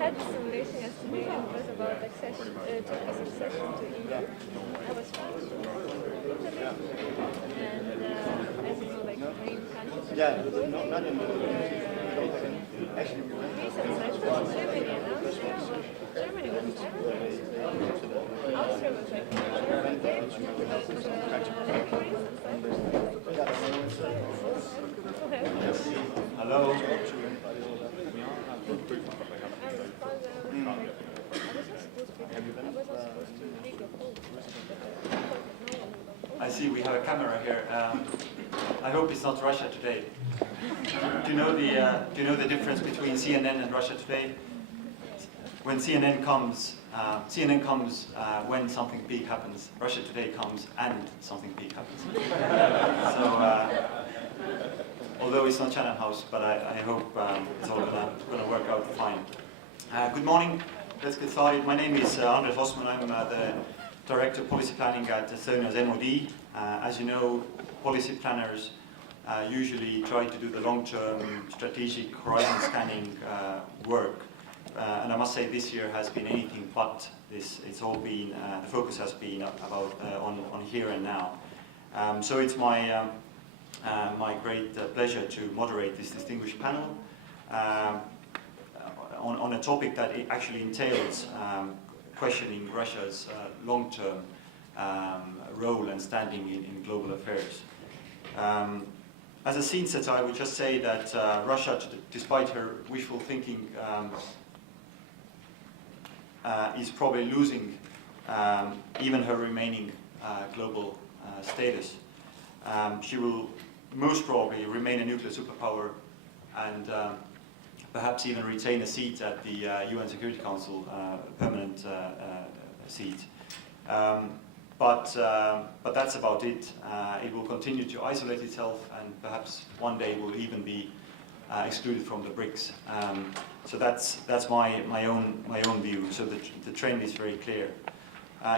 had the simulation yesterday and it was about accession, Turkey's accession to EU. I was fine. And as you know, like main countries that proposing Greece and Cyprus and Germany and Austria. Well, Germany was silent. Austria was like Germany, but Greece and Cyprus were like Hello. I see we have a camera here. I hope it's not Russia Today. Do you know the difference between CNN and Russia Today? When CNN comes when something big happens. Russia Today comes and something big happens. So although it's not Chatham House, but I hope it's all going to work out fine. Good morning. Let's get started. My name is Andres Osman. I'm the Director of Policy Planning at Estonia's MOD. As you know, policy planners usually try to do the long-term strategic horizon scanning work. And I must say this year has been anything but this. It's all been, the focus has been about on here and now. So it's my great pleasure to moderate this distinguished panel on a topic that it actually entails questioning Russia's long-term role and standing in global affairs. As a scene setter, I would just say that Russia, despite her wishful thinking, is probably losing even her remaining global status. She will most probably remain a nuclear superpower and perhaps even retain a seat at the UN Security Council, permanent seat. But that's about it. It will continue to isolate itself and perhaps one day will even be excluded from the BRICS. So that's my own view. So the trend is very clear.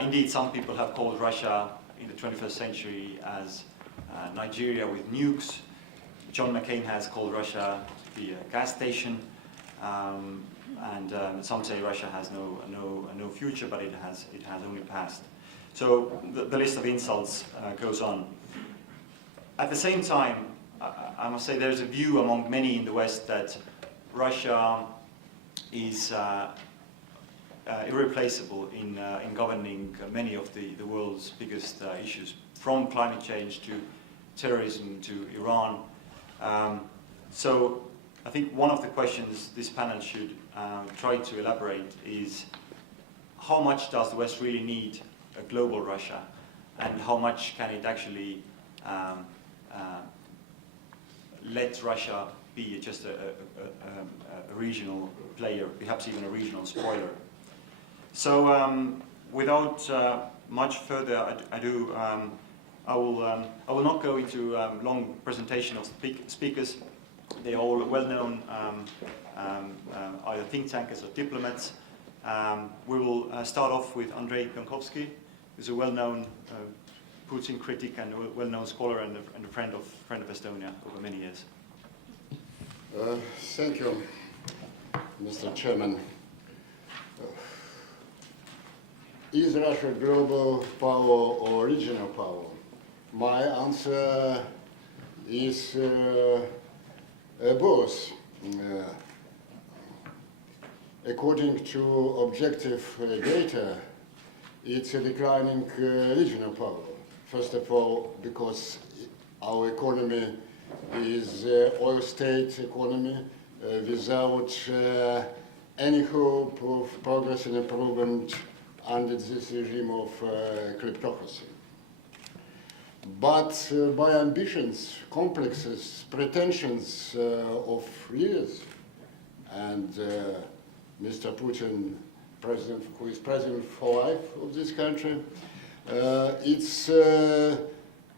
Indeed, some people have called Russia in the 21st century as Nigeria with nukes. John McCain has called Russia the gas station, and some say Russia has no future, but it has only past. So the list of insults goes on. At the same time, I must say there's a view among many in the West that Russia is irreplaceable in governing many of the world's biggest issues, from climate change to terrorism to Iran. So I think one of the questions this panel should try to elaborate is how much does the West really need a global Russia, and how much can it actually let Russia be just a regional player, perhaps even a regional spoiler. So without much further ado, I will not go into a long presentation of speakers. They are all well-known, either think tankers or diplomats. We will start off with Andrei Pionkovsky, who's a well-known Putin critic and a well-known scholar and a friend of Estonia over many years. Thank you, Mr. Chairman. Is Russia a global power or regional power? My answer is both. According to objective data, it's a declining regional power. First of all, because our economy is oil state economy without any hope of progress and improvement under this regime of kleptocracy. But by ambitions, complexes, pretensions of leaders, and Mr. Putin, president, who is president for life of this country, it's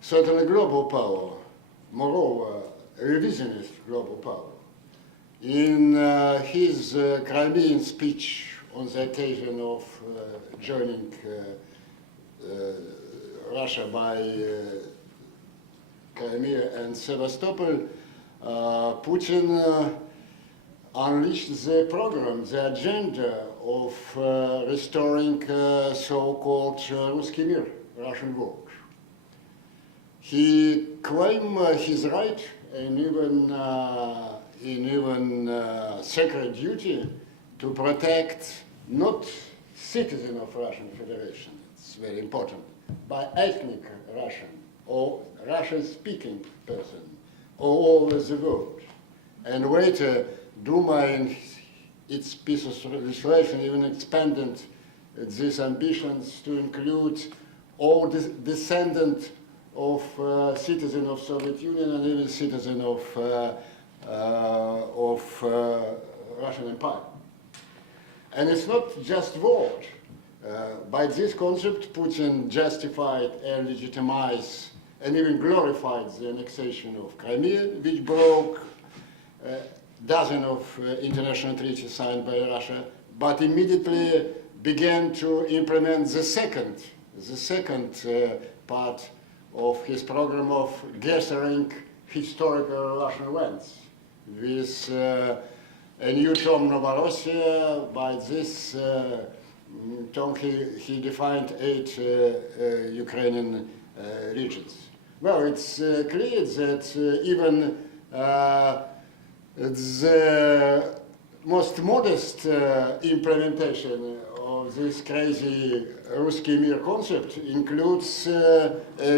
certainly global power. Moreover, a revisionist global power. In his Crimean speech on the occasion of joining Russia by Crimea and Sevastopol, Putin unleashed the program, the agenda of restoring so-called Ruski Mir, Russian vote. He claimed his right and even sacred duty to protect not citizens of Russian Federation, it's very important, but ethnic Russian or Russian-speaking person all over the world. And later, Duma in its piece of legislation even expanded these ambitions to include all descendants of citizens of Soviet Union and even citizens of Russian Empire. And it's not just word. By this concept, Putin justified and legitimized and even glorified the annexation of Crimea, which broke dozens of international treaties signed by Russia, but immediately began to implement the second part of his program of gathering historical Russian lands with a new term Novorossiya. By this term he defined 8 Ukrainian regions. Well, it's clear that even the most modest implementation of this crazy Ruski Mir concept includes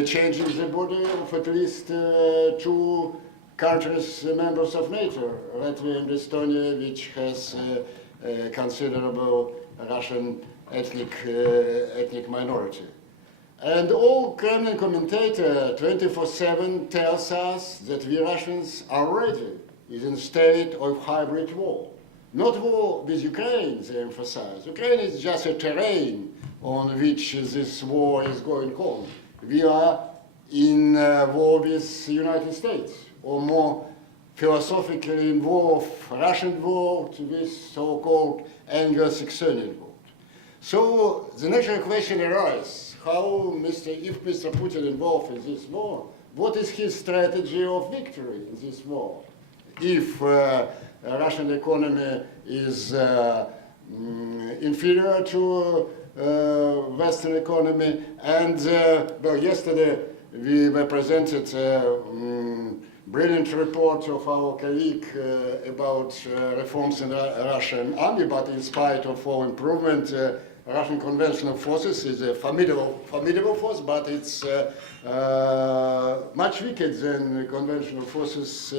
changing the border of at least 2 countries members of NATO, Latvia and Estonia, which has considerable Russian ethnic minority. And all Kremlin commentator 24/7 tells us that we Russians are ready in a state of hybrid war. Not war with Ukraine, they emphasize. Ukraine is just a terrain on which this war is going on. We are in war with the United States, or more philosophically involved Russian world with so-called Anglo-Saxonian world. So the natural question arises, if Mr. Putin involved in this war, what is his strategy of victory in this war? If Russian economy is inferior to Western economy, and well, yesterday we were presented a brilliant report of our colleague about reforms in the Russian army, but in spite of all improvement, Russian conventional forces is a formidable force, but it's much weaker than conventional forces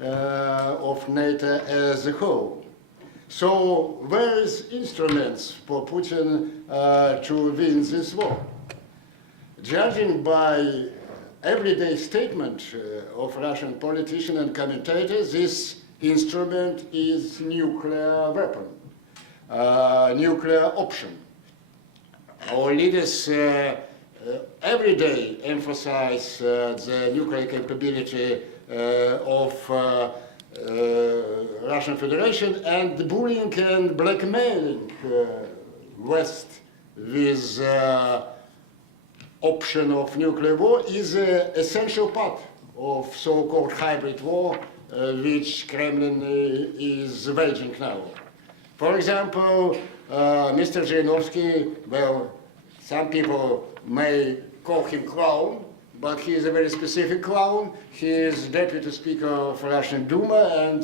of NATO as a whole. So where is instruments for Putin to win this war? Judging by everyday statement of Russian politicians and commentators, this instrument is nuclear weapon, nuclear option. Our leaders every day emphasize the nuclear capability of Russian Federation, and the bullying and blackmailing West with option of nuclear war is an essential part of so-called hybrid war which Kremlin is waging now. For example, Mr. Zhirinovsky, well, some people may call him clown, but he is a very specific clown. He is deputy speaker of Russian Duma, and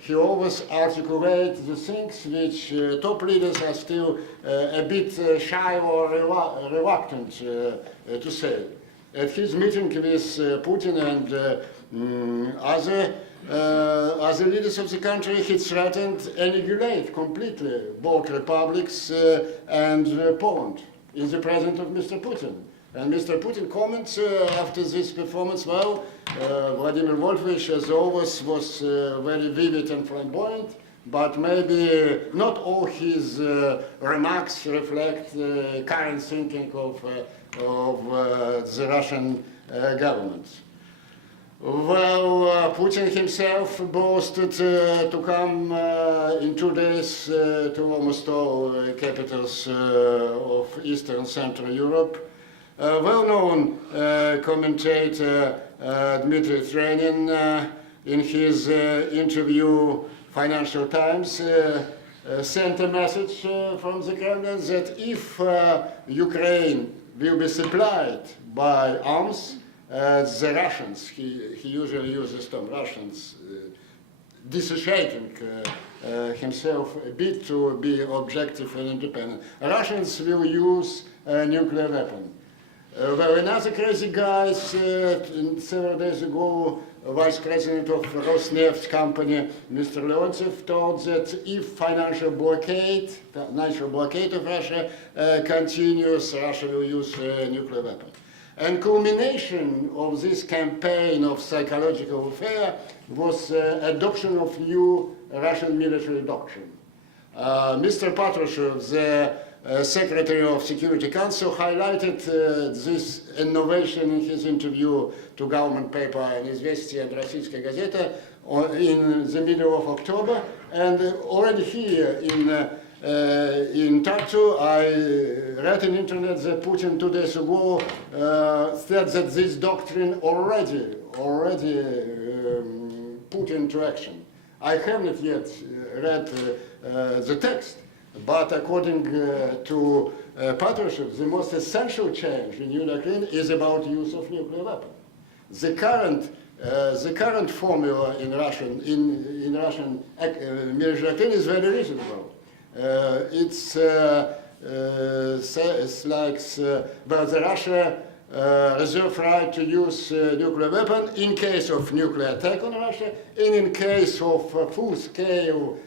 he always articulates the things which top leaders are still a bit shy or reluctant to say. At his meeting with Putin and other leaders of the country, he threatened to annihilate completely both republics and Poland in the presence of Mr. Putin. And Mr. Putin comments after this performance, well, Vladimir Wolfowitz, as always, was very vivid and flamboyant, but maybe not all his remarks reflect the current thinking of the Russian government. Well, Putin himself boasted to come in 2 days to almost all capitals of Eastern and Central Europe. Well-known commentator Dmitry Trenin in his interview, Financial Times, sent a message from the Kremlin that if Ukraine will be supplied by arms, the Russians, he usually uses the term Russians, dissociating himself a bit to be objective and independent. Russians will use a nuclear weapon. Well, another crazy guy, several days ago, Vice President of Rosneft company, Mr. Leontsev, told that if financial blockade of Russia continues, Russia will use a nuclear weapon. And culmination of this campaign of psychological warfare was adoption of new Russian military doctrine. Mr. Patrushev, the Secretary of Security Council, highlighted this innovation in his interview to government paper Izvestia and Rossiyskaya Gazeta in the middle of October. And already here in Tartu, I read on internet that Putin 2 days ago said that this doctrine already put into action. I haven't yet read the text, but according to Patrushev, the most essential change in Ukraine is about use of nuclear weapons. The current formula in Russian military doctrine is very reasonable. It's like well, the Russia reserve right to use nuclear weapon in case of nuclear attack on Russia, and in case of full-scale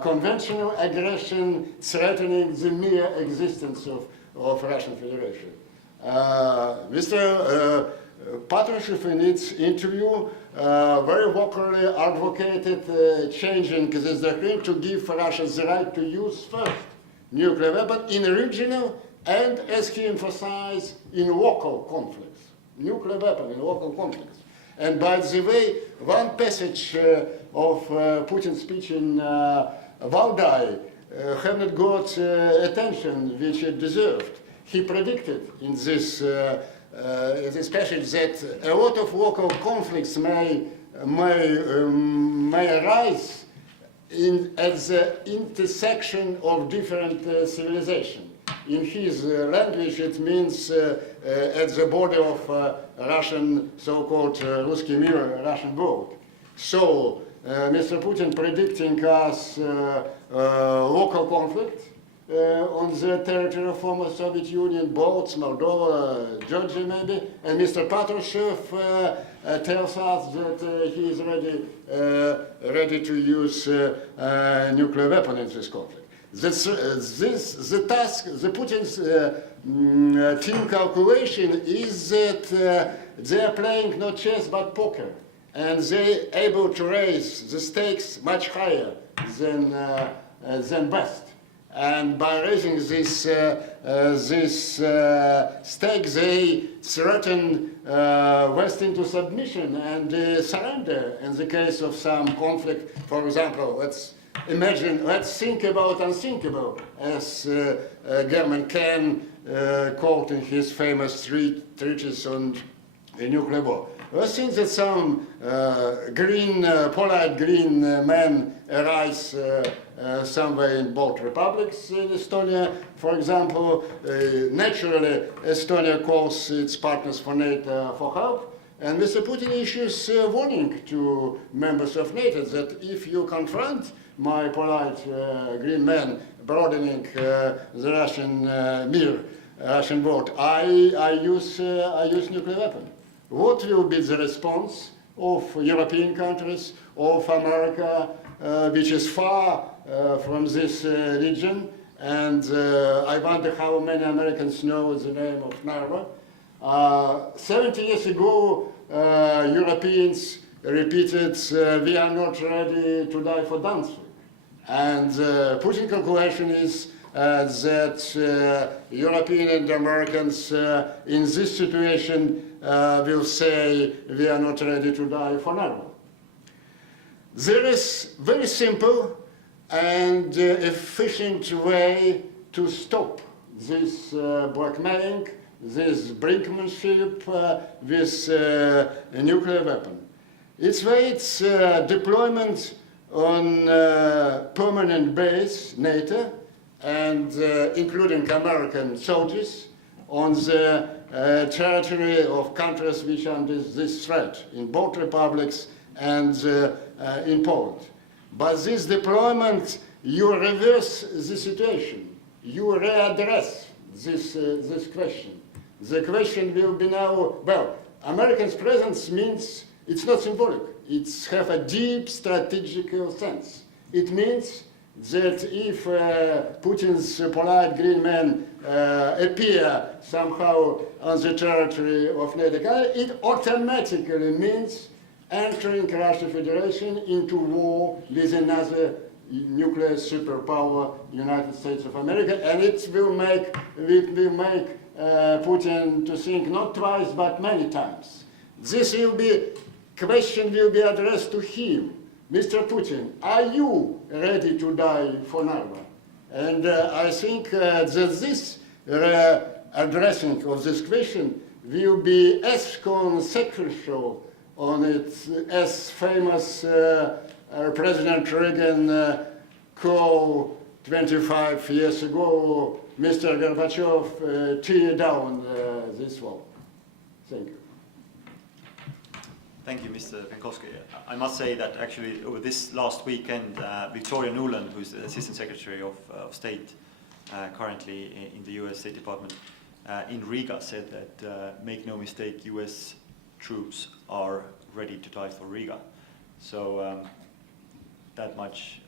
conventional aggression threatening the mere existence of Russian Federation. Mr. Patrushev in its interview very vocally advocated changing this doctrine to give Russia the right to use first nuclear weapon in regional and, as he emphasized, in local conflicts. Nuclear weapon in local conflicts. And by the way, one passage of Putin's speech in Valdai have not got attention which it deserved. He predicted in this passage that a lot of local conflicts may arise at the intersection of different civilizations. In his language, it means at the border of Russian, so-called Ruski Mir, Russian world. So, Mr. Putin predicting us local conflict on the territory of former Soviet Union, Balts, Moldova, Georgia maybe, and Mr. Patrushev tells us that he is ready to use nuclear weapon in this conflict. The Putin's team calculation is that they are playing not chess but poker, and they are able to raise the stakes much higher than best. And by raising this stake, they threaten West into submission and surrender in the case of some conflict. For example, let's think about unthinkable, as German Kahn quote in his famous treatise on nuclear war. Let's think that some polite green men arise somewhere in both republics in Estonia, for example. Naturally, Estonia calls its partners for NATO for help, and Mr. Putin issues a warning to members of NATO that if you confront my polite green men broadening the Russian Russian world, I use nuclear weapon. What will be the response of European countries, of America, which is far from this region? And I wonder how many Americans know the name of Narva. 70 years ago, Europeans repeated, we are not ready to die for Danzig. And Putin's calculation is that European and Americans in this situation will say we are not ready to die for Narva. There is very simple and efficient way to stop this blackmailing, this brinkmanship with a nuclear weapon. It's why its deployment on permanent base, NATO, and including American soldiers, on the territory of countries which are under this threat, in both republics and in Poland. But this deployment, you reverse the situation. You readdress this question. The question will be now, well, America's presence means it's not symbolic. It's have a deep strategical sense. It means that if Putin's polite green men appear somehow on the territory of NATO, it automatically means entering Russian Federation into war with another nuclear superpower, United States of America, and it will make Putin to think not twice but many times. This question will be addressed to him. Mr. Putin, are you ready to die for Narva? And I think that this addressing of this question will be as consequential on it as famous President Reagan called 25 years ago, Mr. Gorbachev, tear down this wall. Thank you. Thank you, Mr. Penkovsky. I must say that actually over this last weekend, Victoria Nuland, who's the Assistant Secretary of State currently in the US State Department, in Riga said that, make no mistake, US troops are ready to die for Riga. So that much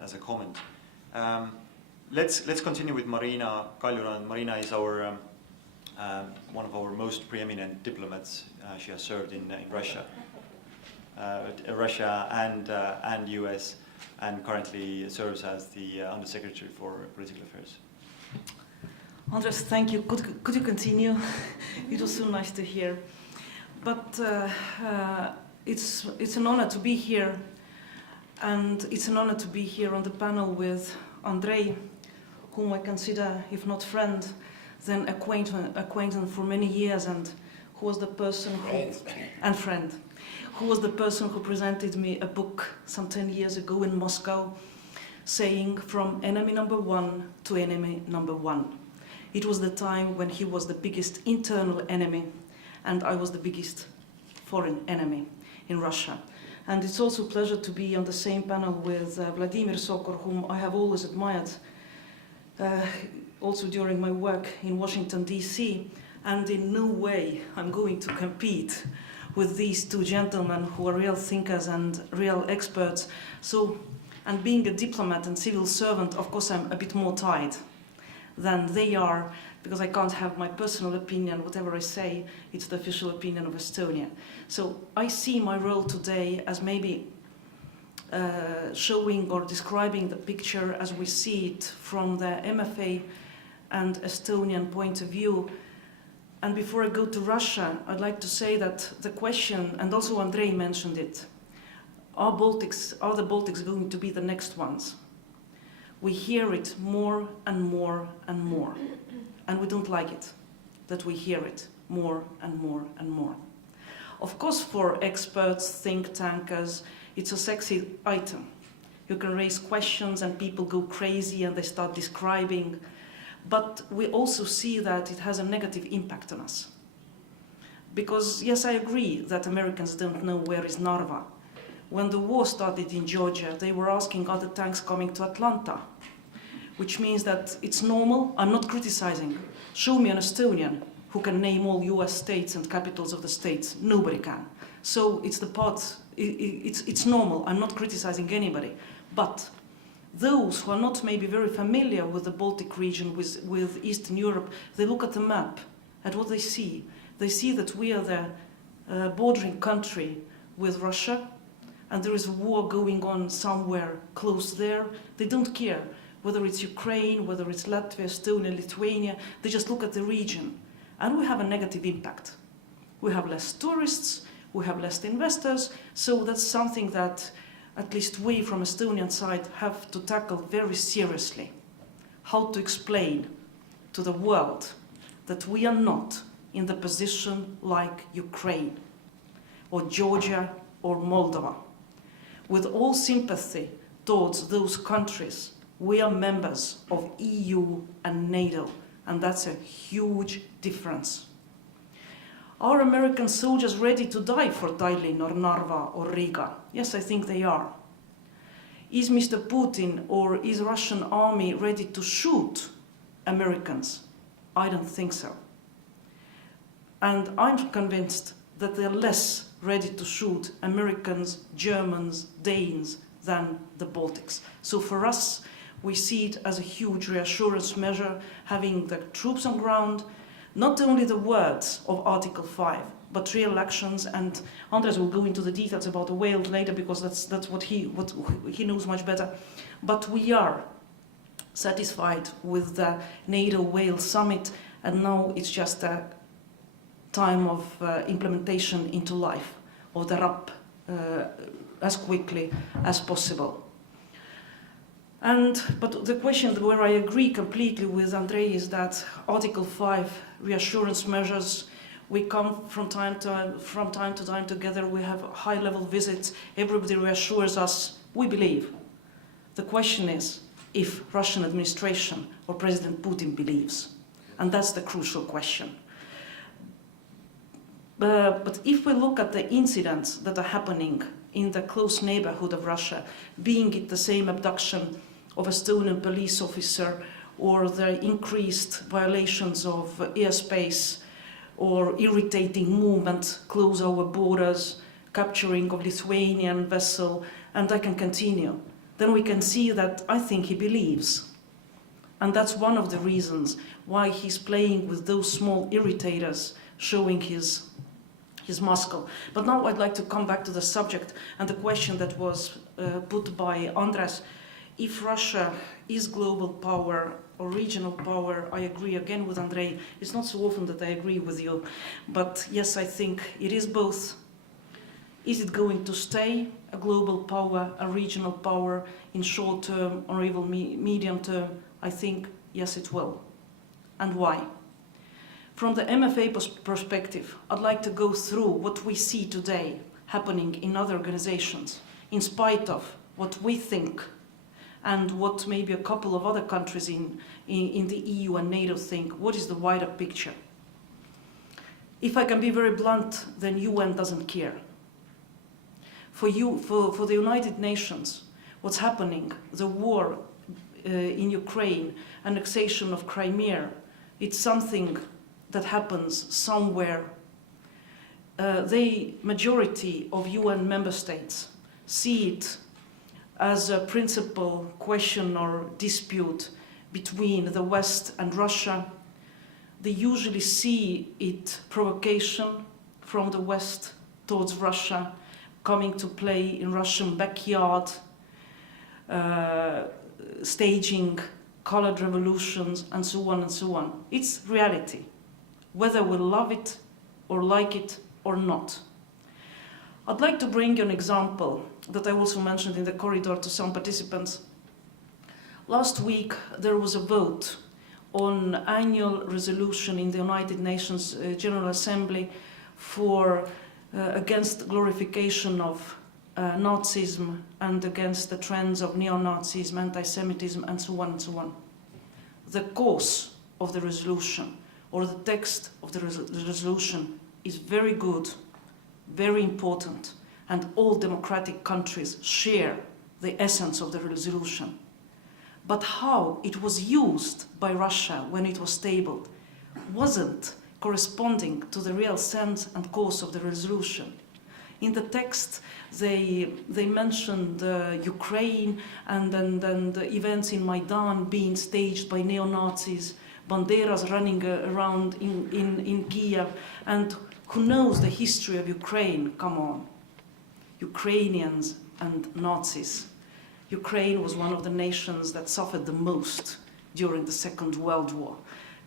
as a comment. Let's continue with Marina Kaljurand. Marina is our one of our most preeminent diplomats. She has served in Russia, and US, and currently serves as the Undersecretary for Political Affairs. Andres, thank you. Could you continue? It was so nice to hear. But it's an honor to be here, and it's an honor to be here on the panel with Andrei, whom I consider, if not friend, then acquaintance for many years, and who was the person who was the person who presented me a book some 10 years ago in Moscow, saying from enemy number one to enemy number one. It was the time when he was the biggest internal enemy, and I was the biggest foreign enemy in Russia. And it's also a pleasure to be on the same panel with Vladimir Sokor, whom I have always admired, also during my work in Washington, D.C., and in no way I'm going to compete with these two gentlemen who are real thinkers and real experts. So, and being a diplomat and civil servant, of course I'm a bit more tied than they are, because I can't have my personal opinion. Whatever I say, it's the official opinion of Estonia. So I see my role today as maybe showing or describing the picture as we see it from the MFA and Estonian point of view. And before I go to Russia, I'd like to say that the question, and also Andrei mentioned it, are the Baltics going to be the next ones? We hear it more and more and more, and we don't like it, that we hear it more and more and more. Of course, for experts, think tankers, it's a sexy item. You can raise questions and people go crazy and they start describing, but we also see that it has a negative impact on us. Because yes, I agree that Americans don't know where is Narva. When the war started in Georgia, they were asking, are the tanks coming to Atlanta? Which means that it's normal. I'm not criticizing. Show me an Estonian who can name all US states and capitals of the states. Nobody can. So it's the part, it's normal. I'm not criticizing anybody. But those who are not maybe very familiar with the Baltic region, with Eastern Europe, they look at the map, at what they see. They see that we are the bordering country with Russia, and there is a war going on somewhere close there. They don't care whether it's Ukraine, whether it's Latvia, Estonia, Lithuania. They just look at the region. And we have a negative impact. We have less tourists, we have less investors, so that's something that at least we from Estonian side have to tackle very seriously. How to explain to the world that we are not in the position like Ukraine or Georgia or Moldova. With all sympathy towards those countries, we are members of EU and NATO, and that's a huge difference. Are American soldiers ready to die for Tallinn or Narva or Riga? Yes, I think they are. Is Mr. Putin or is Russian army ready to shoot Americans? I don't think so. And I'm convinced that they're less ready to shoot Americans, Germans, Danes than the Baltics. So for us, we see it as a huge reassurance measure, having the troops on ground, not only the words of Article 5, but real actions. And Andres will go into the details about the Wales later, because that's what he knows much better. But we are satisfied with the NATO-Wales summit, and now it's just a time of implementation into life of the RAP as quickly as possible. But the question where I agree completely with Andrei is that Article 5 reassurance measures, we come from time to time together, we have high-level visits, everybody reassures us, we believe. The question is if Russian administration or President Putin believes, and that's the crucial question. But if we look at the incidents that are happening in the close neighborhood of Russia, being it the same abduction of Estonian police officer, or the increased violations of airspace, or irritating movement close our borders, capturing of Lithuanian vessel, and I can continue, then we can see that I think he believes. And that's one of the reasons why he's playing with those small irritators, showing his muscle. But now I'd like to come back to the subject and the question that was put by Andres. If Russia is global power or regional power, I agree again with Andrei. It's not so often that I agree with you, but yes, I think it is both. Is it going to stay a global power, a regional power in short term or even medium term? I think yes, it will. And why? From the MFA perspective, I'd like to go through what we see today happening in other organizations, in spite of what we think and what maybe a couple of other countries in the EU and NATO think. What is the wider picture? If I can be very blunt, then UN doesn't care. For the United Nations, what's happening, the war in Ukraine, annexation of Crimea, it's something that happens somewhere. The majority of UN member states see it as a principal question or dispute between the West and Russia. They usually see it provocation from the West towards Russia, coming to play in Russian backyard, staging colored revolutions, and so on and so on. It's reality, whether we love it or like it or not. I'd like to bring you an example that I also mentioned in the corridor to some participants. Last week there was a vote on annual resolution in the United Nations General Assembly for against glorification of Nazism and against the trends of neo-Nazism, anti-Semitism, and so on and so on. The cause of the resolution, or the text of the resolution, is very good, very important, and all democratic countries share the essence of the resolution. But how it was used by Russia when it was tabled wasn't corresponding to the real sense and cause of the resolution. In the text, they mentioned Ukraine and then the events in Maidan being staged by neo-Nazis, banderas running around in Kiev, and who knows the history of Ukraine? Come on. Ukrainians and Nazis. Ukraine was one of the nations that suffered the most during the Second World War.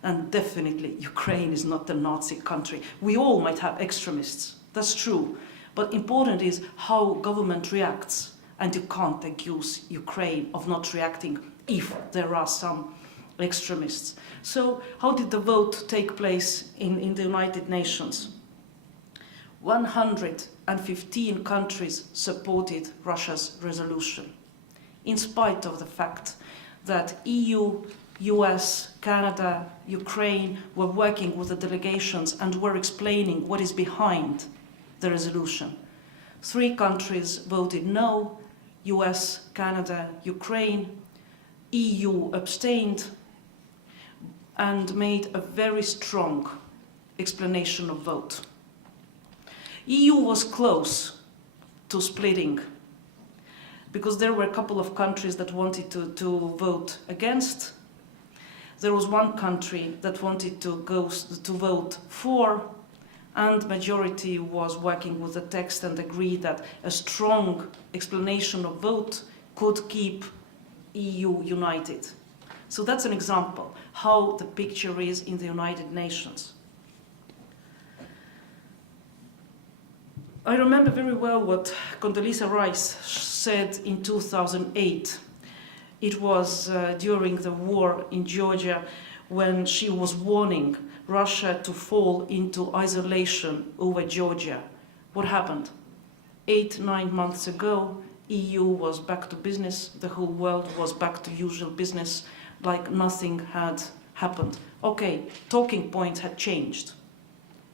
And definitely, Ukraine is not a Nazi country. We all might have extremists, that's true. But important is how government reacts. And you can't accuse Ukraine of not reacting if there are some extremists. So how did the vote take place in the United Nations? 115 countries supported Russia's resolution, in spite of the fact that EU, US, Canada, Ukraine were working with the delegations and were explaining what is behind the resolution. 3 countries voted no: US, Canada, Ukraine. EU abstained and made a very strong explanation of vote. EU was close to splitting because there were a couple of countries that wanted to vote against. There was one country that wanted to vote for, and majority was working with the text and agreed that a strong explanation of vote could keep EU united. So that's an example how the picture is in the United Nations. I remember very well what Condoleezza Rice said in 2008. It was during the war in Georgia, when she was warning Russia to fall into isolation over Georgia. What happened? 8-9 months ago, EU was back to business, the whole world was back to usual business, like nothing had happened. Okay, talking points had changed.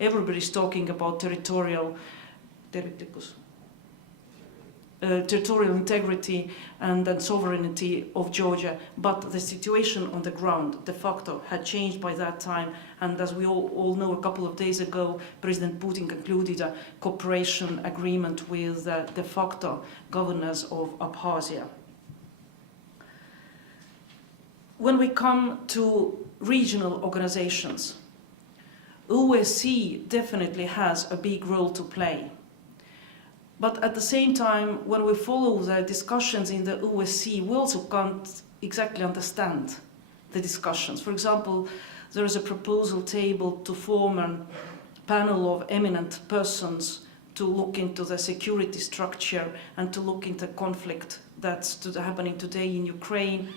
Everybody's talking about territorial integrity and sovereignty of Georgia, but the situation on the ground de facto had changed by that time, and as we all know, a couple of days ago President Putin concluded a cooperation agreement with the de facto governors of Abkhazia. When we come to regional organizations, OSCE definitely has a big role to play. But at the same time, when we follow the discussions in the OSCE, we also can't exactly understand the discussions. For example, there is a proposal tabled to form a panel of eminent persons to look into the security structure and to look into conflict that's happening today in Ukraine.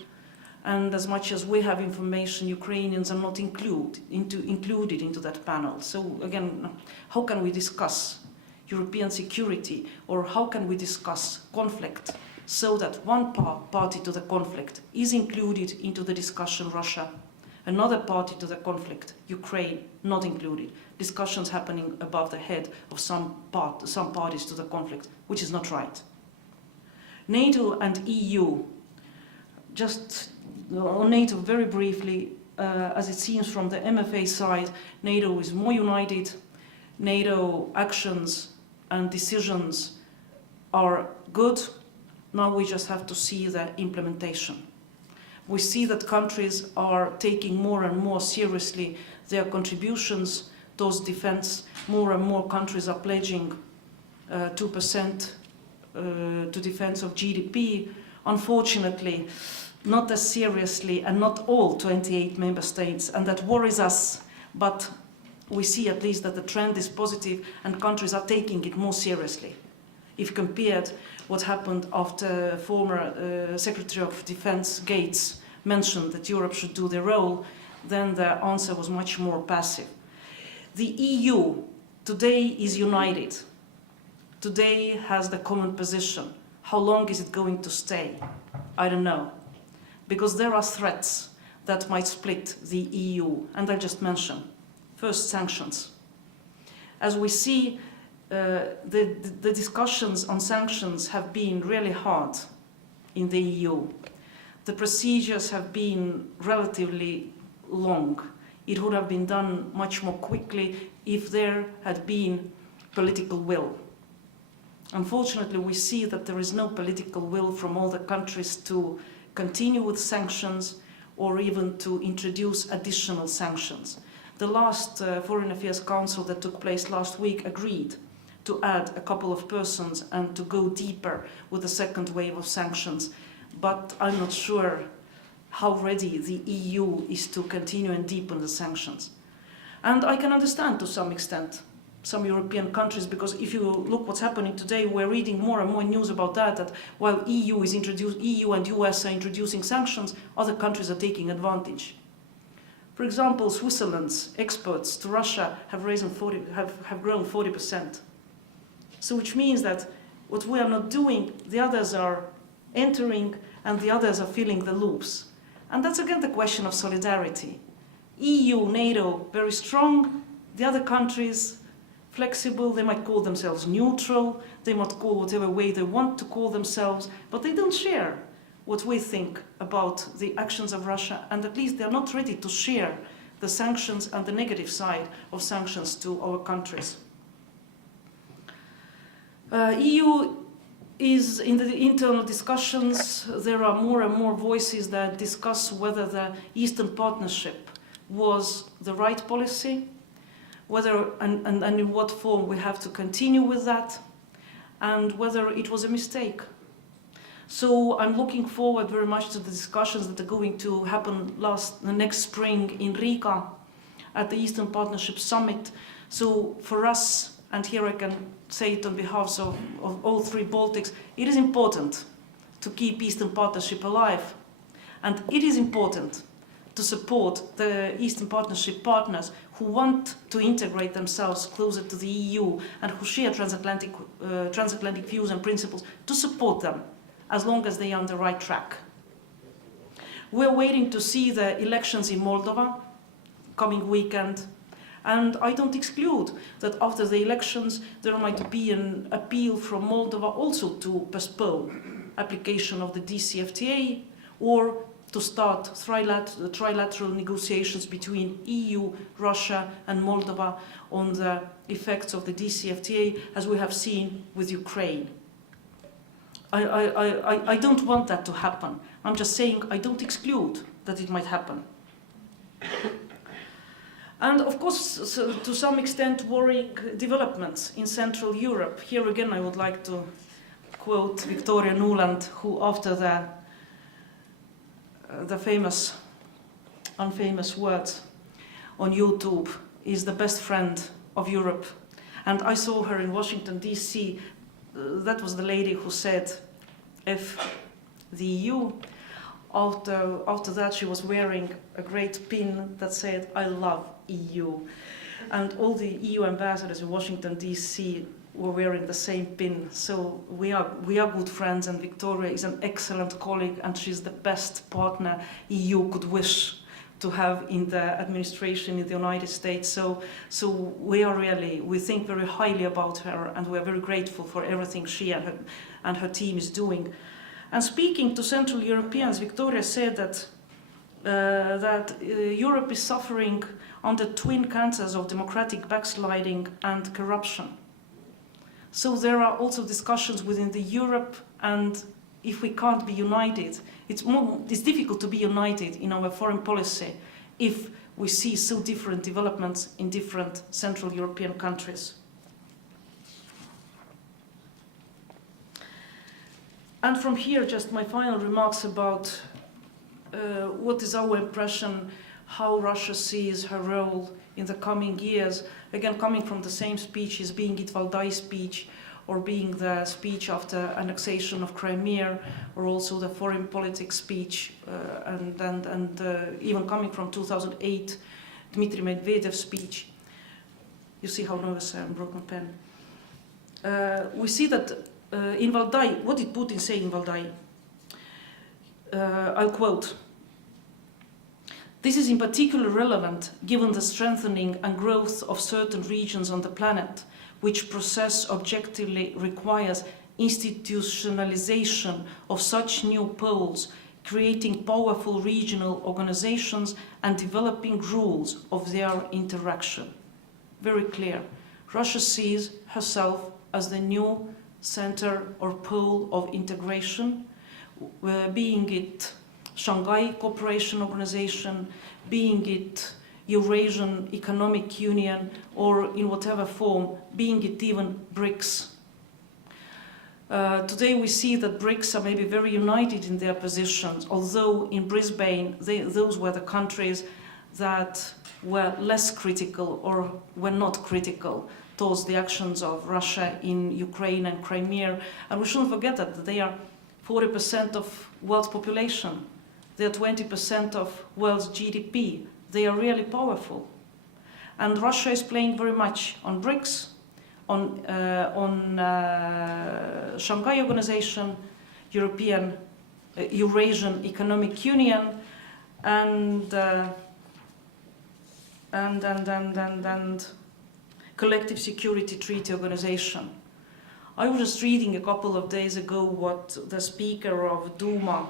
And as much as we have information, Ukrainians are not included into that panel. So again, how can we discuss European security, or how can we discuss conflict so that one party to the conflict is included into the discussion, Russia, another party to the conflict, Ukraine, not included. Discussions happening above the head of some parties to the conflict, which is not right. NATO and EU, just on NATO very briefly, as it seems from the MFA side, NATO is more united. NATO actions and decisions are good. Now we just have to see the implementation. We see that countries are taking more and more seriously their contributions towards defense. More and more countries are pledging 2% to defense of GDP. Unfortunately, not as seriously, and not all 28 member states, and that worries us, but we see at least that the trend is positive and countries are taking it more seriously. If compared what happened after former Secretary of Defense Gates mentioned that Europe should do their role, then the answer was much more passive. The EU today is united. Today has the common position. How long is it going to stay? I don't know. Because there are threats that might split the EU, and I'll just mention. First, sanctions. As we see, the discussions on sanctions have been really hard in the EU. The procedures have been relatively long. It would have been done much more quickly if there had been political will. Unfortunately, we see that there is no political will from all the countries to continue with sanctions or even to introduce additional sanctions. The last Foreign Affairs Council that took place last week agreed to add a couple of persons and to go deeper with the second wave of sanctions. But I'm not sure how ready the EU is to continue and deepen the sanctions. And I can understand to some extent some European countries, because if you look what's happening today, we're reading more and more news about that while EU and US are introducing sanctions, other countries are taking advantage. For example, Switzerland's exports to Russia have grown 40%. So which means that what we are not doing, the others are entering and the others are filling the loops. And that's again the question of solidarity. EU, NATO, very strong, the other countries flexible, they might call themselves neutral, they might call whatever way they want to call themselves, but they don't share what we think about the actions of Russia, and at least they're not ready to share the sanctions and the negative side of sanctions to our countries. EU is in the internal discussions, there are more and more voices that discuss whether the Eastern Partnership was the right policy, whether and in what form we have to continue with that, and whether it was a mistake. So I'm looking forward very much to the discussions that are going to happen the next spring in Riga at the Eastern Partnership Summit. So for us, and here I can say it on behalf of all three Baltics, it is important to keep Eastern Partnership alive. And it is important to support the Eastern Partnership partners who want to integrate themselves closer to the EU and who share transatlantic views and principles, to support them as long as they are on the right track. We're waiting to see the elections in Moldova coming weekend, and I don't exclude that after the elections there might be an appeal from Moldova also to postpone application of the DCFTA or to start trilateral negotiations between EU, Russia and Moldova on the effects of the DCFTA, as we have seen with Ukraine. I don't want that to happen. I'm just saying I don't exclude that it might happen. And of course, to some extent, worrying developments in Central Europe. Here again, I would like to quote Victoria Nuland, who after the famous, unfamous words on YouTube, is the best friend of Europe. And I saw her in Washington, D.C. That was the lady who said, if the EU, after that she was wearing a great pin that said, I love EU. And all the EU ambassadors in Washington, D.C. were wearing the same pin. So we are good friends, and Victoria is an excellent colleague, and she's the best partner EU could wish to have in the administration in the United States. So we think very highly about her, and we're very grateful for everything she and her team is doing. And speaking to Central Europeans, Victoria said that Europe is suffering under twin cancers of democratic backsliding and corruption. So there are also discussions within the Europe, and if we can't be united, it's difficult to be united in our foreign policy if we see so different developments in different Central European countries. And from here, just my final remarks about what is our impression, how Russia sees her role in the coming years. Again, coming from the same speeches, being it Valdai's speech, or being the speech after annexation of Crimea, or also the foreign politics speech, and even coming from 2008, Dmitry Medvedev's speech. You see how nervous I am, broke my pen. We see that in Valdai, what did Putin say in Valdai? I'll quote, "This is in particular relevant given the strengthening and growth of certain regions on the planet, which process objectively requires institutionalization of such new poles, creating powerful regional organizations and developing rules of their interaction." Very clear. Russia sees herself as the new center or pole of integration, being it Shanghai Cooperation Organization, being it Eurasian Economic Union, or in whatever form, being it even BRICS. Today we see that BRICS are maybe very united in their positions, although in Brisbane those were the countries that were less critical or were not critical towards the actions of Russia in Ukraine and Crimea. And we shouldn't forget that they are 40% of world's population. They are 20% of world's GDP. They are really powerful. And Russia is playing very much on BRICS, on Shanghai Organization, Eurasian Economic Union, and Collective Security Treaty Organization. I was just reading a couple of days ago what the Speaker of Duma,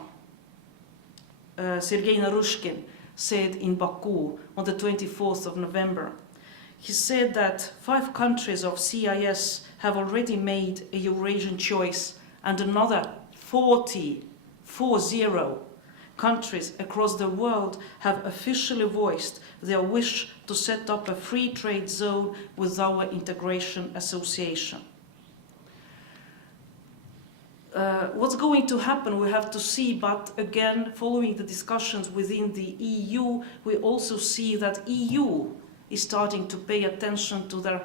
Sergei Narushkin, said in Baku on the 24th of November. He said that 5 countries of CIS have already made a Eurasian choice, and another 40 countries across the world have officially voiced their wish to set up a free trade zone with our integration association. What's going to happen, we have to see, but again, following the discussions within the EU, we also see that EU is starting to pay attention to the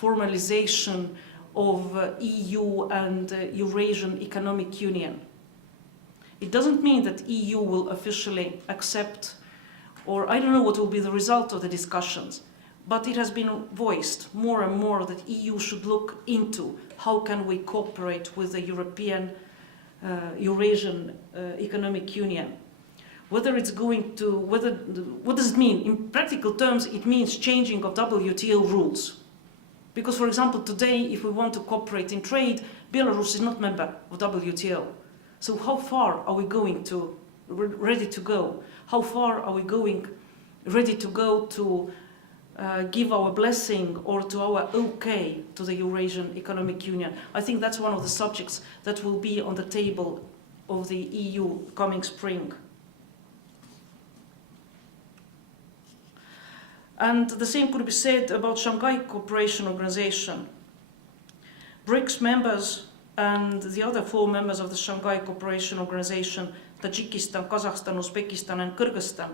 formalization of EU and Eurasian Economic Union. It doesn't mean that EU will officially accept, or I don't know what will be the result of the discussions, but it has been voiced more and more that EU should look into how can we cooperate with the Eurasian Economic Union. Whether it's going to, what does it mean? In practical terms, it means changing of WTO rules. Because, for example, today, if we want to cooperate in trade, Belarus is not member of WTO. So how far are we going to, ready to go? How far are we going, ready to go to give our blessing or to our okay to the Eurasian Economic Union? I think that's one of the subjects that will be on the table of the EU coming spring. And the same could be said about Shanghai Cooperation Organization. BRICS members and the other 4 members of the Shanghai Cooperation Organization, Tajikistan, Kazakhstan, Uzbekistan and Kyrgyzstan,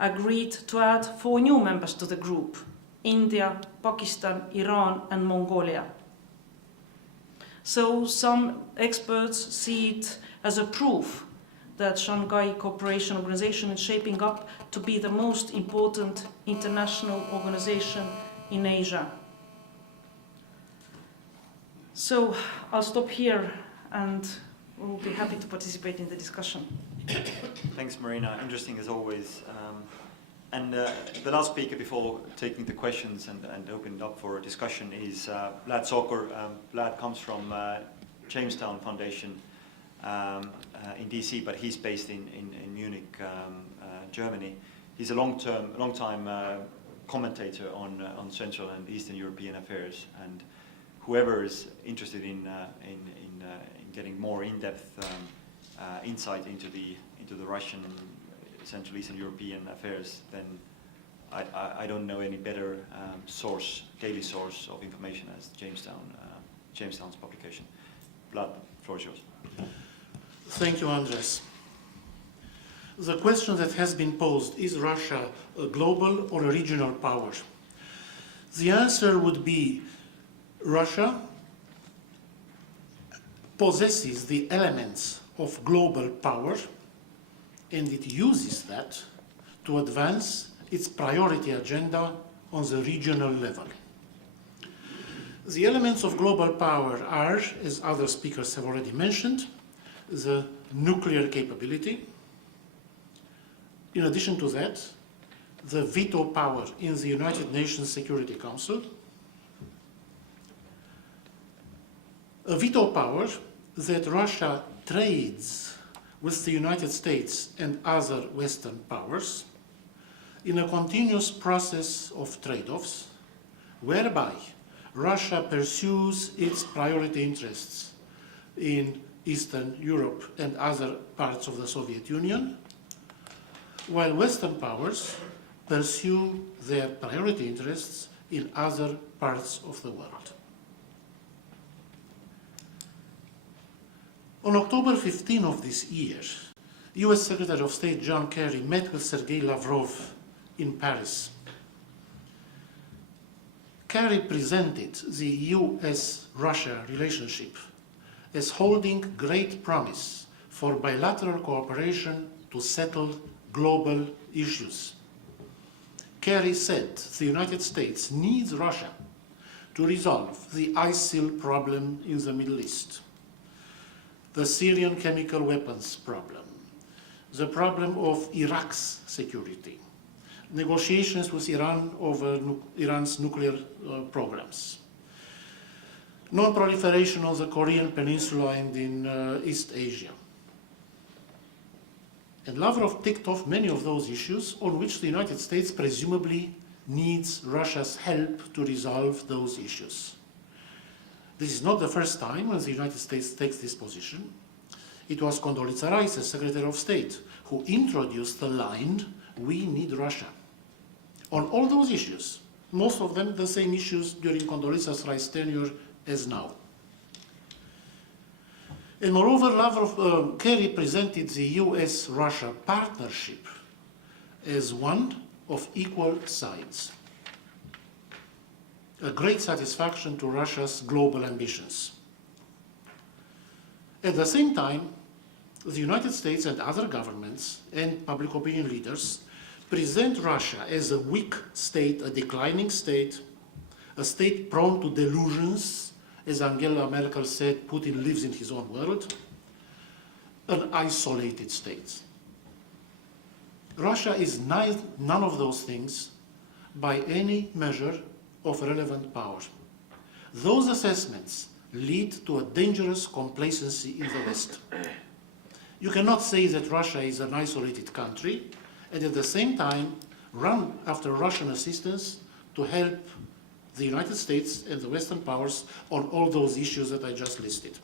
agreed to add 4 new members to the group: India, Pakistan, Iran and Mongolia. So some experts see it as a proof that Shanghai Cooperation Organization is shaping up to be the most important international organization in Asia. So I'll stop here and we'll be happy to participate in the discussion. Thanks, Marina. Interesting as always. The last speaker before taking the questions and opening up for a discussion is Vlad Sokor. Vlad comes from Jamestown Foundation in DC, but he's based in Munich, Germany. He's a long-time commentator on Central and Eastern European affairs, and whoever is interested in getting more in-depth insight into the Russian, Central Eastern European affairs, then I don't know any better daily source of information as Jamestown's publication. Vlad, the floor is yours. Thank you, Andres. The question that has been posed, is Russia a global or a regional power? The answer would be Russia possesses the elements of global power, and it uses that to advance its priority agenda on the regional level. The elements of global power are, as other speakers have already mentioned, the nuclear capability. In addition to that, the veto power in the United Nations Security Council, a veto power that Russia trades with the United States and other Western powers in a continuous process of trade-offs, whereby Russia pursues its priority interests in Eastern Europe and other parts of the Soviet Union, while Western powers pursue their priority interests in other parts of the world. On October 15 of this year, US Secretary of State John Kerry met with Sergei Lavrov in Paris. Kerry presented the US-Russia relationship as holding great promise for bilateral cooperation to settle global issues. Kerry said the United States needs Russia to resolve the ISIL problem in the Middle East, the Syrian chemical weapons problem, the problem of Iraq's security, negotiations with Iran over Iran's nuclear programs, non-proliferation of the Korean Peninsula and in East Asia. And Lavrov ticked off many of those issues on which the United States presumably needs Russia's help to resolve those issues. This is not the first time when the United States takes this position. It was Condoleezza Rice, as Secretary of State, who introduced the line, "We need Russia," on all those issues, most of them the same issues during Condoleezza Rice's tenure as now. And moreover, Kerry presented the US-Russia partnership as one of equal sides, a great satisfaction to Russia's global ambitions. At the same time, the United States and other governments and public opinion leaders present Russia as a weak state, a declining state, a state prone to delusions. As Angela Merkel said, Putin lives in his own world, an isolated state. Russia is none of those things by any measure of relevant power. Those assessments lead to a dangerous complacency in the West. You cannot say that Russia is an isolated country and at the same time run after Russian assistance to help the United States and the Western powers on all those issues that I just listed.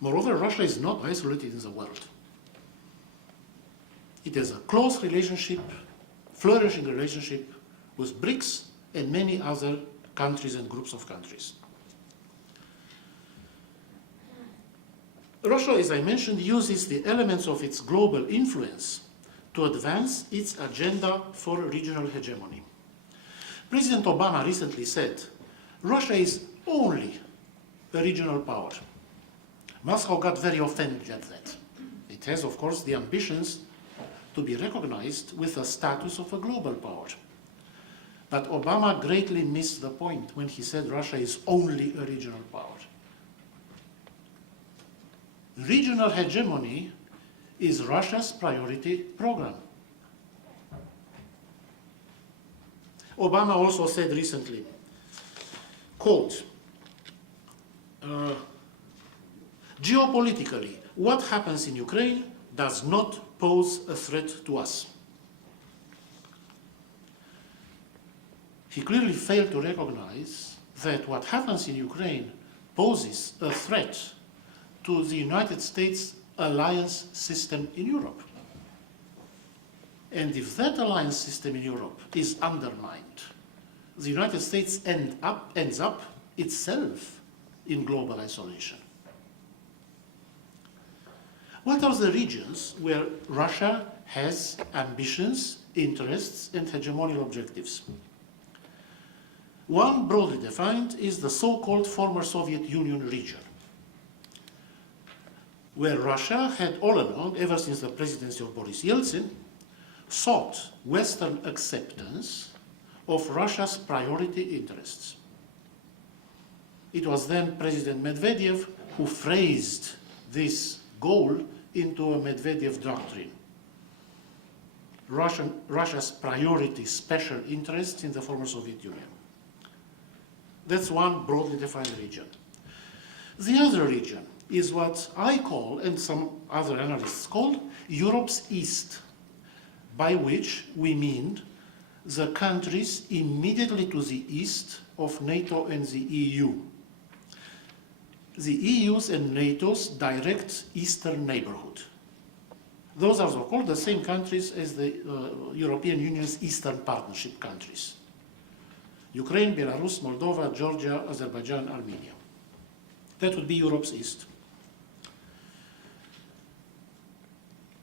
Moreover, Russia is not isolated in the world. It has a close relationship, flourishing relationship with BRICS and many other countries and groups of countries. Russia, as I mentioned, uses the elements of its global influence to advance its agenda for regional hegemony. President Obama recently said, Russia is only a regional power. Moscow got very offended at that. It has, of course, the ambitions to be recognized with the status of a global power. But Obama greatly missed the point when he said Russia is only a regional power. Regional hegemony is Russia's priority program. Obama also said recently, quote, geopolitically, what happens in Ukraine does not pose a threat to us. He clearly failed to recognize that what happens in Ukraine poses a threat to the United States alliance system in Europe. And if that alliance system in Europe is undermined, the United States ends up itself in global isolation. What are the regions where Russia has ambitions, interests, and hegemonial objectives? One, broadly defined, is the so-called former Soviet Union region, where Russia had all along, ever since the presidency of Boris Yeltsin, sought Western acceptance of Russia's priority interests. It was then President Medvedev who phrased this goal into a Medvedev doctrine. Russia's priority special interests in the former Soviet Union. That's one broadly defined region. The other region is what I call, and some other analysts call, Europe's East, by which we mean the countries immediately to the east of NATO and the EU. The EU's and NATO's direct eastern neighborhood. Those are so-called the same countries as the European Union's Eastern Partnership countries. Ukraine, Belarus, Moldova, Georgia, Azerbaijan, Armenia. That would be Europe's East.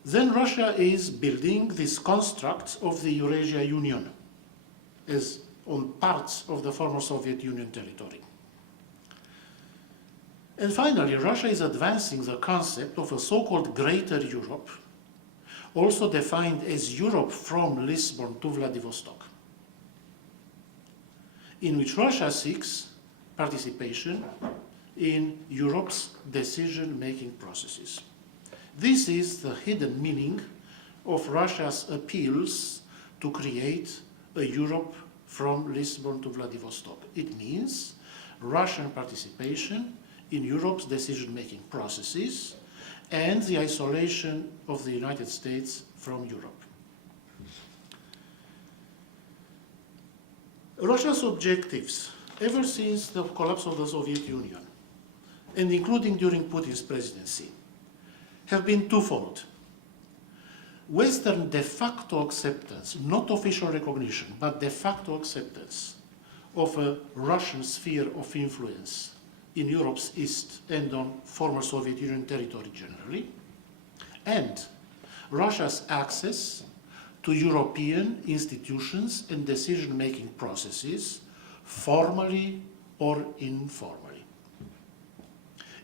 Then Russia is building this construct of the Eurasia Union as on parts of the former Soviet Union territory. And finally, Russia is advancing the concept of a so-called Greater Europe, also defined as Europe from Lisbon to Vladivostok. in which Russia seeks participation in Europe's decision-making processes. This is the hidden meaning of Russia's appeals to create a Europe from Lisbon to Vladivostok. It means Russian participation in Europe's decision-making processes and the isolation of the United States from Europe. Russia's objectives, ever since the collapse of the Soviet Union, and including during Putin's presidency, have been twofold. Western de facto acceptance, not official recognition, but de facto acceptance of a Russian sphere of influence in Europe's east and on former Soviet Union territory generally, and Russia's access to European institutions and decision-making processes, formally or informally,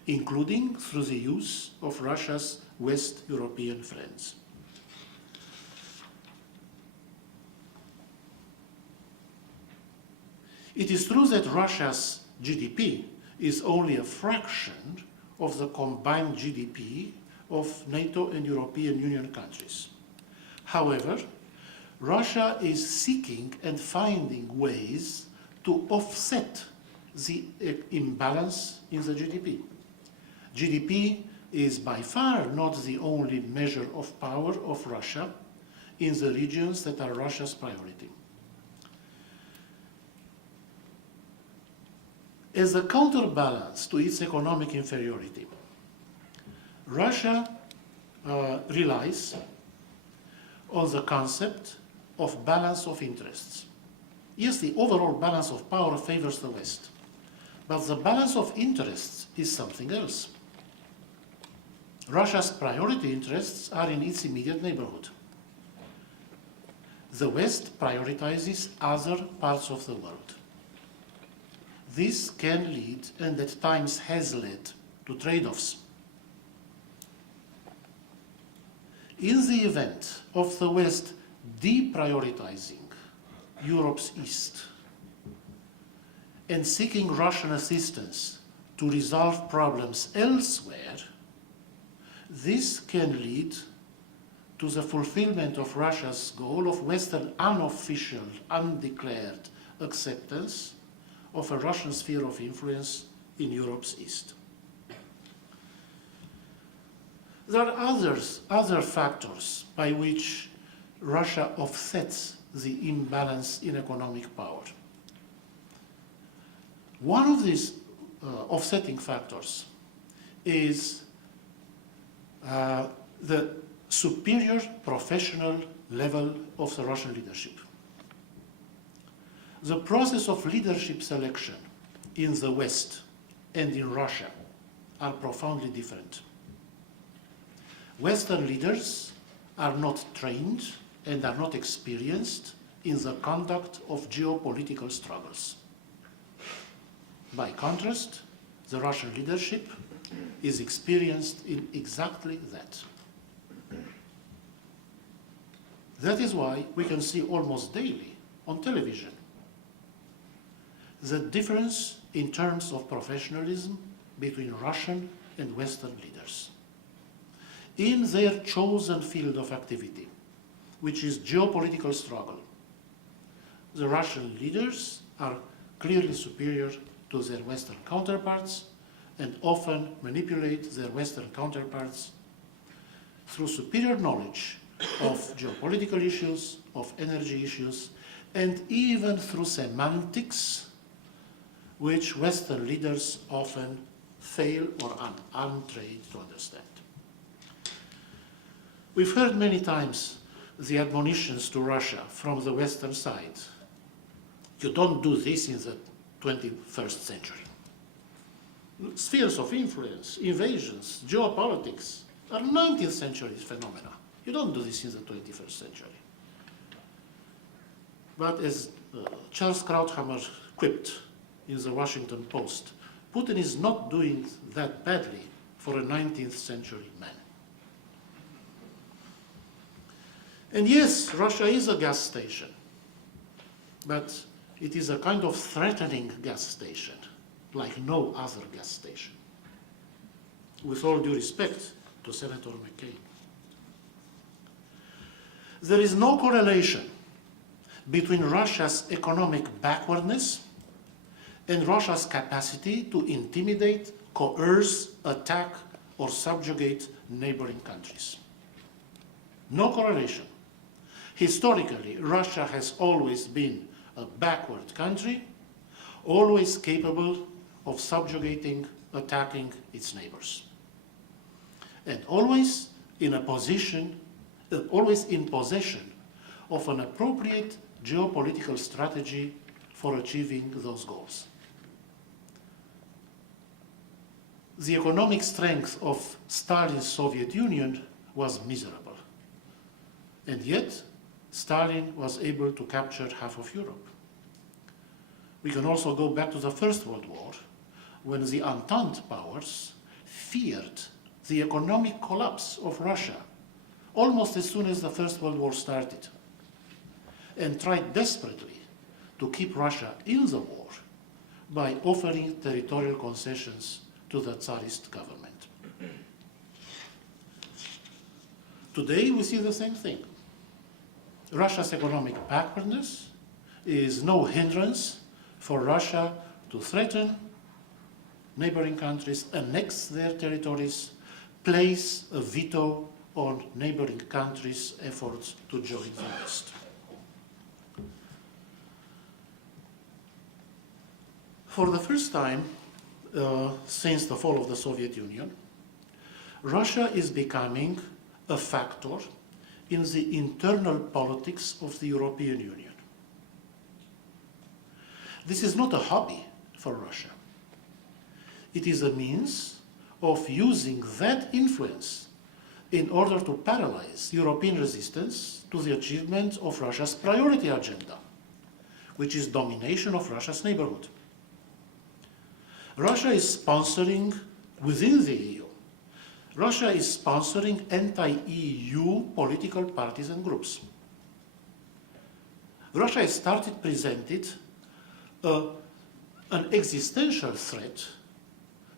including through the use of Russia's West European friends. It is true that Russia's GDP is only a fraction of the combined GDP of NATO and European Union countries. However, Russia is seeking and finding ways to offset the imbalance in the GDP. GDP is by far not the only measure of power of Russia in the regions that are Russia's priority. As a counterbalance to its economic inferiority, Russia relies on the concept of balance of interests. Yes, the overall balance of power favors the West, but the balance of interests is something else. Russia's priority interests are in its immediate neighborhood. The West prioritizes other parts of the world. This can lead, and at times has led, to trade-offs. In the event of the West deprioritizing Europe's East and seeking Russian assistance to resolve problems elsewhere, this can lead to the fulfillment of Russia's goal of Western unofficial, undeclared acceptance of a Russian sphere of influence in Europe's East. There are other factors by which Russia offsets the imbalance in economic power. One of these offsetting factors is the superior professional level of the Russian leadership. The process of leadership selection in the West and in Russia are profoundly different. Western leaders are not trained and are not experienced in the conduct of geopolitical struggles. By contrast, the Russian leadership is experienced in exactly that. That is why we can see almost daily on television the difference in terms of professionalism between Russian and Western leaders. In their chosen field of activity, which is geopolitical struggle, the Russian leaders are clearly superior to their Western counterparts and often manipulate their Western counterparts through superior knowledge of geopolitical issues, of energy issues, and even through semantics, which Western leaders often fail or are untrained to understand. We've heard many times the admonitions to Russia from the Western side. You don't do this in the 21st century. Spheres of influence, invasions, geopolitics are 19th century phenomena. You don't do this in the 21st century. But as Charles Krauthammer quipped in the Washington Post, Putin is not doing that badly for a 19th century man. And yes, Russia is a gas station, but It is a kind of threatening gas station, like no other gas station. With all due respect to Senator McCain. There is no correlation between Russia's economic backwardness and Russia's capacity to intimidate, coerce, attack, or subjugate neighboring countries. No correlation. Historically, Russia has always been a backward country, always capable of subjugating, attacking its neighbors. And always in possession of an appropriate geopolitical strategy for achieving those goals. The economic strength of Stalin's Soviet Union was miserable. And yet, Stalin was able to capture half of Europe. We can also go back to the First World War, when the Entente powers feared the economic collapse of Russia almost as soon as the First World War started, and tried desperately to keep Russia in the war by offering territorial concessions to the Tsarist government. Today we see the same thing. Russia's economic backwardness is no hindrance for Russia to threaten neighboring countries, annex their territories, place a veto on neighboring countries' efforts to join the West. For the first time since the fall of the Soviet Union, Russia is becoming a factor in the internal politics of the European Union. This is not a hobby for Russia. It is a means of using that influence in order to paralyze European resistance to the achievement of Russia's priority agenda, which is domination of Russia's neighborhood. Russia is sponsoring within the EU. Russia is sponsoring anti-EU political parties and groups. Russia has started presenting an existential threat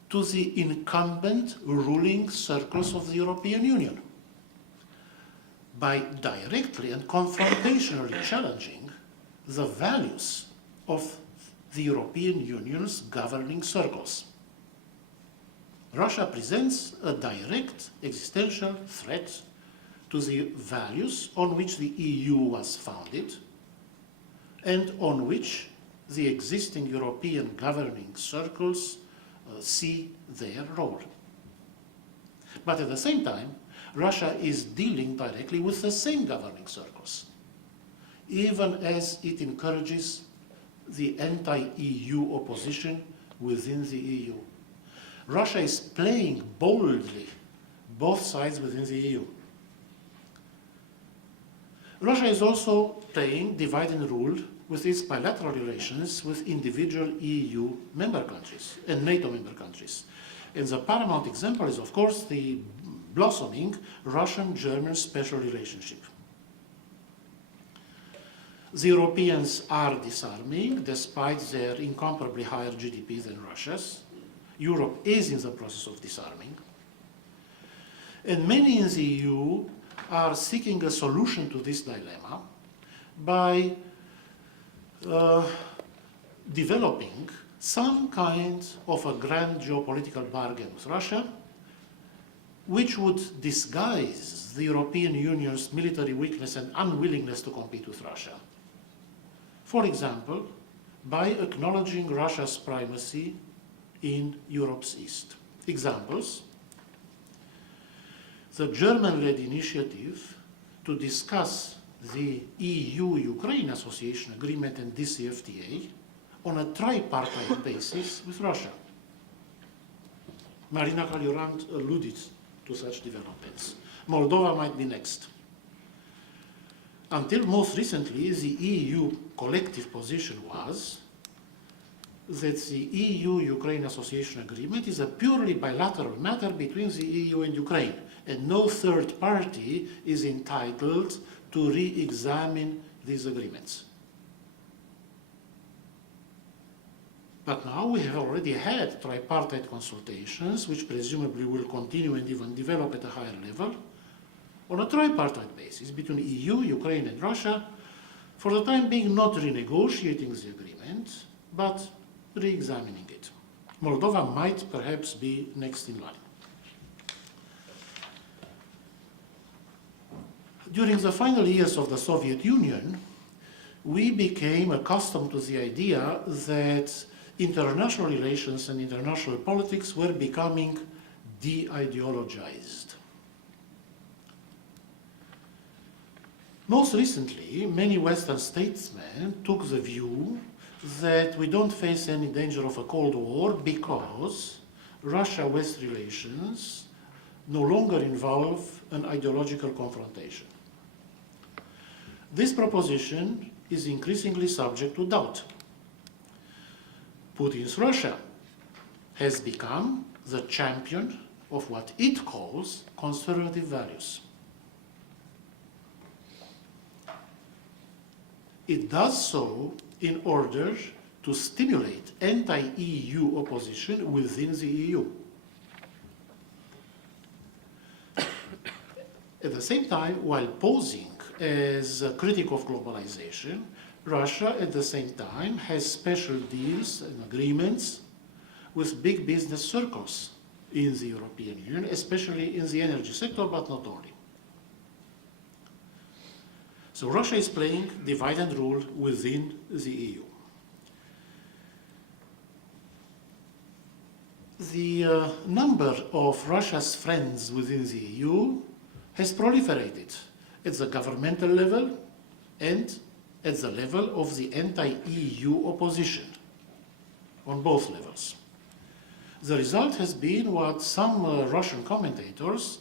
to the incumbent ruling circles of the European Union by directly and confrontationally challenging the values of the European Union's governing circles. Russia presents a direct existential threat to the values on which the EU was founded and on which the existing European governing circles see their role. But at the same time, Russia is dealing directly with the same governing circles, even as it encourages the anti-EU opposition within the EU. Russia is playing boldly both sides within the EU. Russia is also playing divide and rule with its bilateral relations with individual EU member countries and NATO member countries. And the paramount example is, of course, the blossoming Russian-German special relationship. The Europeans are disarming despite their incomparably higher GDP than Russia's. Europe is in the process of disarming. And many in the EU are seeking a solution to this dilemma by developing some kind of a grand geopolitical bargain with Russia, which would disguise the European Union's military weakness and unwillingness to compete with Russia. For example, by acknowledging Russia's primacy in Europe's East. Examples: the German-led initiative to discuss the EU-Ukraine Association Agreement and DCFTA on a tripartite basis with Russia. Marina Kaliurand alluded to such developments. Moldova might be next. Until most recently, the EU collective position was that the EU-Ukraine Association Agreement is a purely bilateral matter between the EU and Ukraine, and no third party is entitled to re-examine these agreements. But now we have already had tripartite consultations, which presumably will continue and even develop at a higher level, on a tripartite basis between EU, Ukraine and Russia, for the time being not renegotiating the agreement, but re-examining it. Moldova might perhaps be next in line. During the final years of the Soviet Union, we became accustomed to the idea that international relations and international politics were becoming de-ideologized. Most recently, many Western statesmen took the view that we don't face any danger of a Cold War because Russia-West relations no longer involve an ideological confrontation. This proposition is increasingly subject to doubt. Putin's Russia has become the champion of what it calls conservative values. It does so in order to stimulate anti-EU opposition within the EU. At the same time, while posing as a critic of globalization, Russia at the same time has special deals and agreements with big business circles in the European Union, especially in the energy sector, but not only. So Russia is playing divide and rule within the EU. The number of Russia's friends within the EU has proliferated at the governmental level and at the level of the anti-EU opposition, on both levels. The result has been what some Russian commentators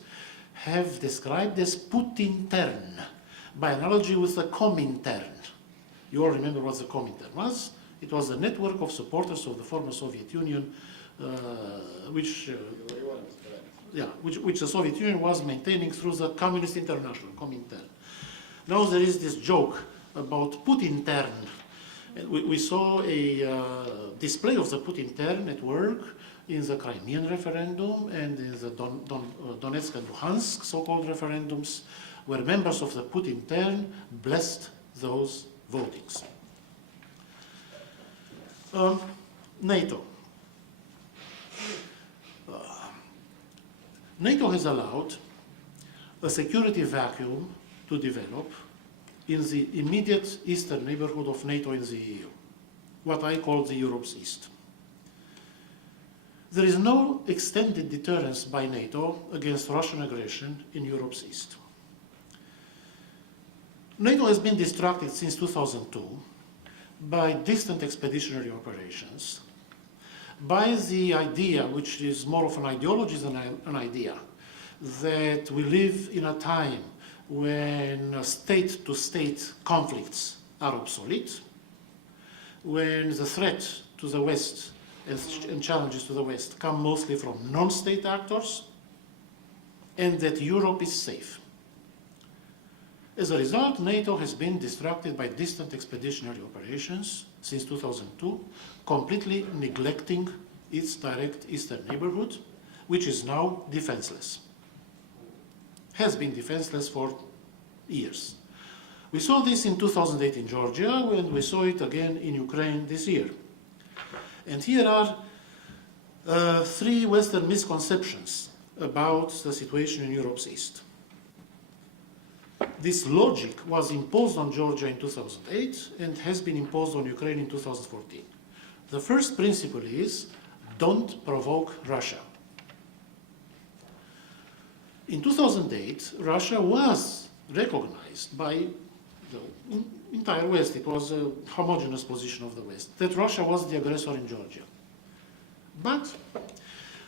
have described as Putin-tern, by analogy with the Comintern. You all remember what the Comintern was? It was a network of supporters of the former Soviet Union, which the Soviet Union was maintaining through the Communist International, Comintern. Now there is this joke about Putin-tern. We saw a display of the Putin-tern at work in the Crimean referendum and in the Donetsk and Luhansk so-called referendums, where members of the Putin-tern blessed those votings. NATO. NATO has allowed a security vacuum to develop in the immediate eastern neighborhood of NATO in the EU, what I call the Europe's East. There is no extended deterrence by NATO against Russian aggression in Europe's East. NATO has been distracted since 2002 by distant expeditionary operations, by the idea, which is more of an ideology than an idea, that we live in a time when state-to-state conflicts are obsolete, when the threat to the West and challenges to the West come mostly from non-state actors, and that Europe is safe. As a result, NATO has been distracted by distant expeditionary operations since 2002, completely neglecting its direct eastern neighborhood, which is now defenseless. Has been defenseless for years. We saw this in 2008 in Georgia, and we saw it again in Ukraine this year. And here are three Western misconceptions about the situation in Europe's East. This logic was imposed on Georgia in 2008 and has been imposed on Ukraine in 2014. The first principle is, don't provoke Russia. In 2008, Russia was recognized by the entire West. It was a homogeneous position of the West, that Russia was the aggressor in Georgia. But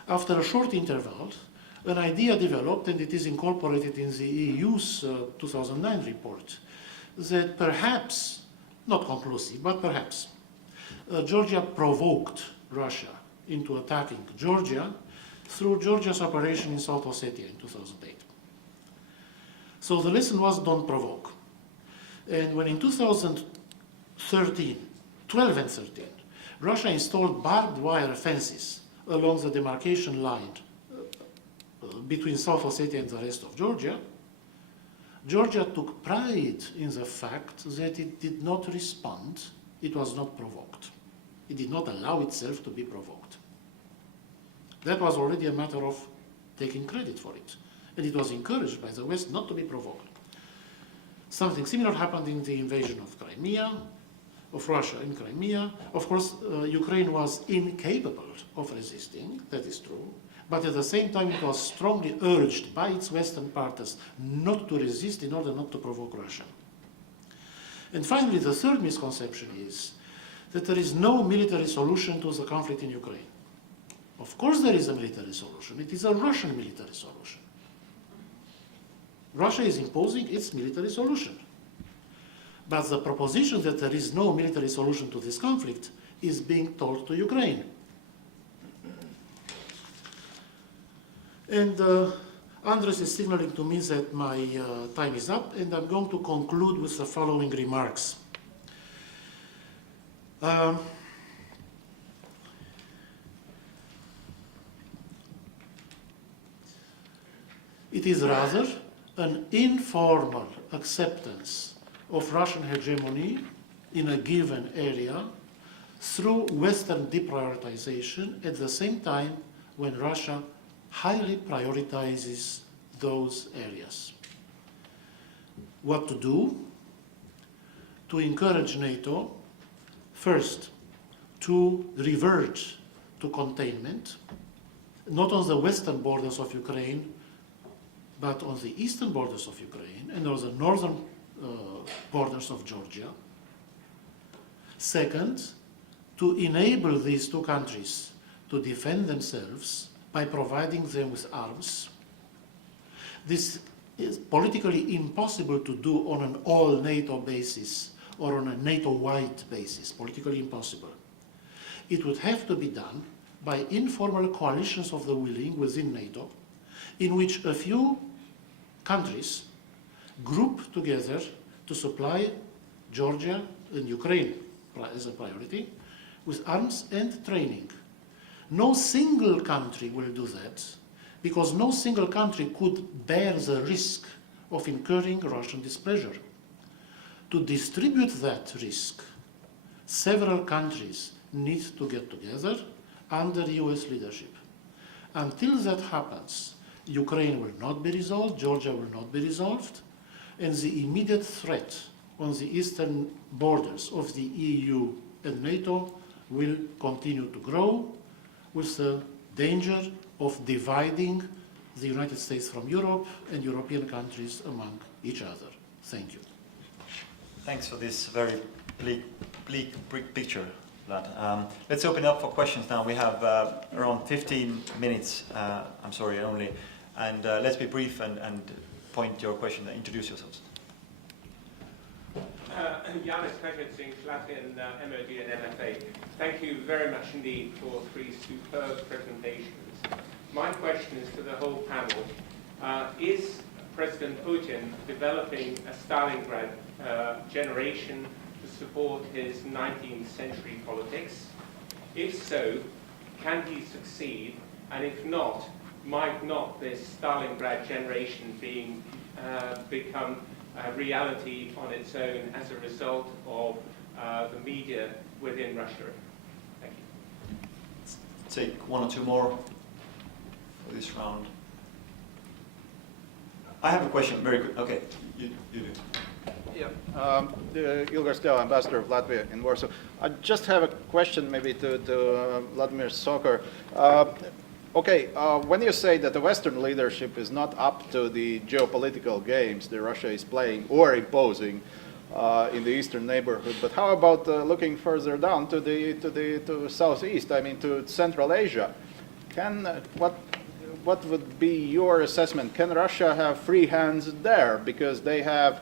after a short interval, an idea developed, and it is incorporated in the EU's 2009 report, that perhaps, not conclusive, but perhaps, Georgia provoked Russia into attacking Georgia through Georgia's operation in South Ossetia in 2008. So the lesson was don't provoke. And when in 2013, 12 and 13, Russia installed barbed wire fences along the demarcation line between South Ossetia and the rest of Georgia. Georgia took pride in the fact that it did not respond, it was not provoked. It did not allow itself to be provoked. That was already a matter of taking credit for it. And it was encouraged by the West not to be provoked. Something similar happened in the invasion of Crimea, of Russia in Crimea. Of course, Ukraine was incapable of resisting, that is true, but at the same time it was strongly urged by its Western partners not to resist in order not to provoke Russia. And finally, the third misconception is that there is no military solution to the conflict in Ukraine. Of course there is a military solution. It is a Russian military solution. Russia is imposing its military solution. But the proposition that there is no military solution to this conflict is being told to Ukraine. And Andres is signaling to me that my time is up, and I'm going to conclude with the following remarks. It is rather an informal acceptance of Russian hegemony in a given area through Western deprioritization at the same time when Russia highly prioritizes those areas. What to do? To encourage NATO, first, to revert to containment, not on the western borders of Ukraine, but on the eastern borders of Ukraine and on the northern borders of Georgia. Second, to enable these two countries to defend themselves by providing them with arms. This is politically impossible to do on an all-NATO basis or on a NATO-wide basis, politically impossible. It would have to be done by informal coalitions of the willing within NATO, in which a few countries group together to supply Georgia and Ukraine as a priority with arms and training. No single country will do that because no single country could bear the risk of incurring Russian displeasure. To distribute that risk, several countries need to get together under US leadership. Until that happens, Ukraine will not be resolved, Georgia will not be resolved, and the immediate threat on the eastern borders of the EU and NATO will continue to grow with the danger of dividing the United States from Europe and European countries among each other. Thank you. Thanks for this very bleak picture, Vlad. Let's open up for questions now. We have around 15 minutes, I'm sorry, only. And let's be brief and point your question and introduce yourselves. Yanis Kajitsing, Latvian MOD and MFA. Thank you very much indeed for 3 superb presentations. My question is to the whole panel. Is President Putin developing a Stalingrad generation to support his 19th century politics? If so, can he succeed? And if not, might not this Stalingrad generation become a reality on its own as a result of the media within Russia? Thank you. Take 1 or 2 more for this round. I have a question, very quick. Okay, you do. Yeah, Ilgar Stela, ambassador of Latvia in Warsaw. I just have a question maybe to Vladimir Sokor. Okay, when you say that the Western leadership is not up to the geopolitical games that Russia is playing or imposing in the eastern neighborhood, but how about looking further down to southeast? I mean, to Central Asia? What would be your assessment? Can Russia have free hands there because they have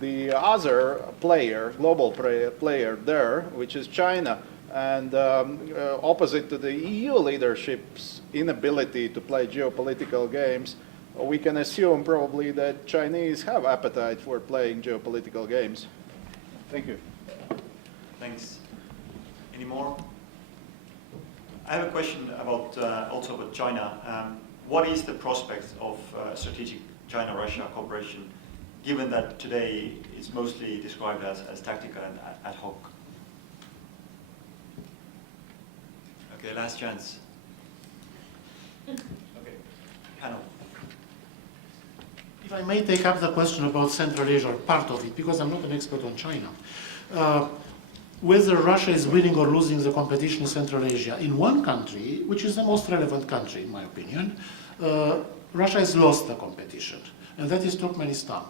the other player, global player there, which is China? And opposite to the EU leadership's inability to play geopolitical games, we can assume probably that Chinese have appetite for playing geopolitical games. Thank you. Thanks. Any more? I have a question about also about China. What is the prospects of strategic China-Russia cooperation, given that today it's mostly described as tactical and ad hoc? Okay, last chance. Okay, panel. If I may take up the question about Central Asia, or part of it, because I'm not an expert on China. Whether Russia is winning or losing the competition in Central Asia, in one country, which is the most relevant country in my opinion, Russia has lost the competition, and that is Turkmenistan.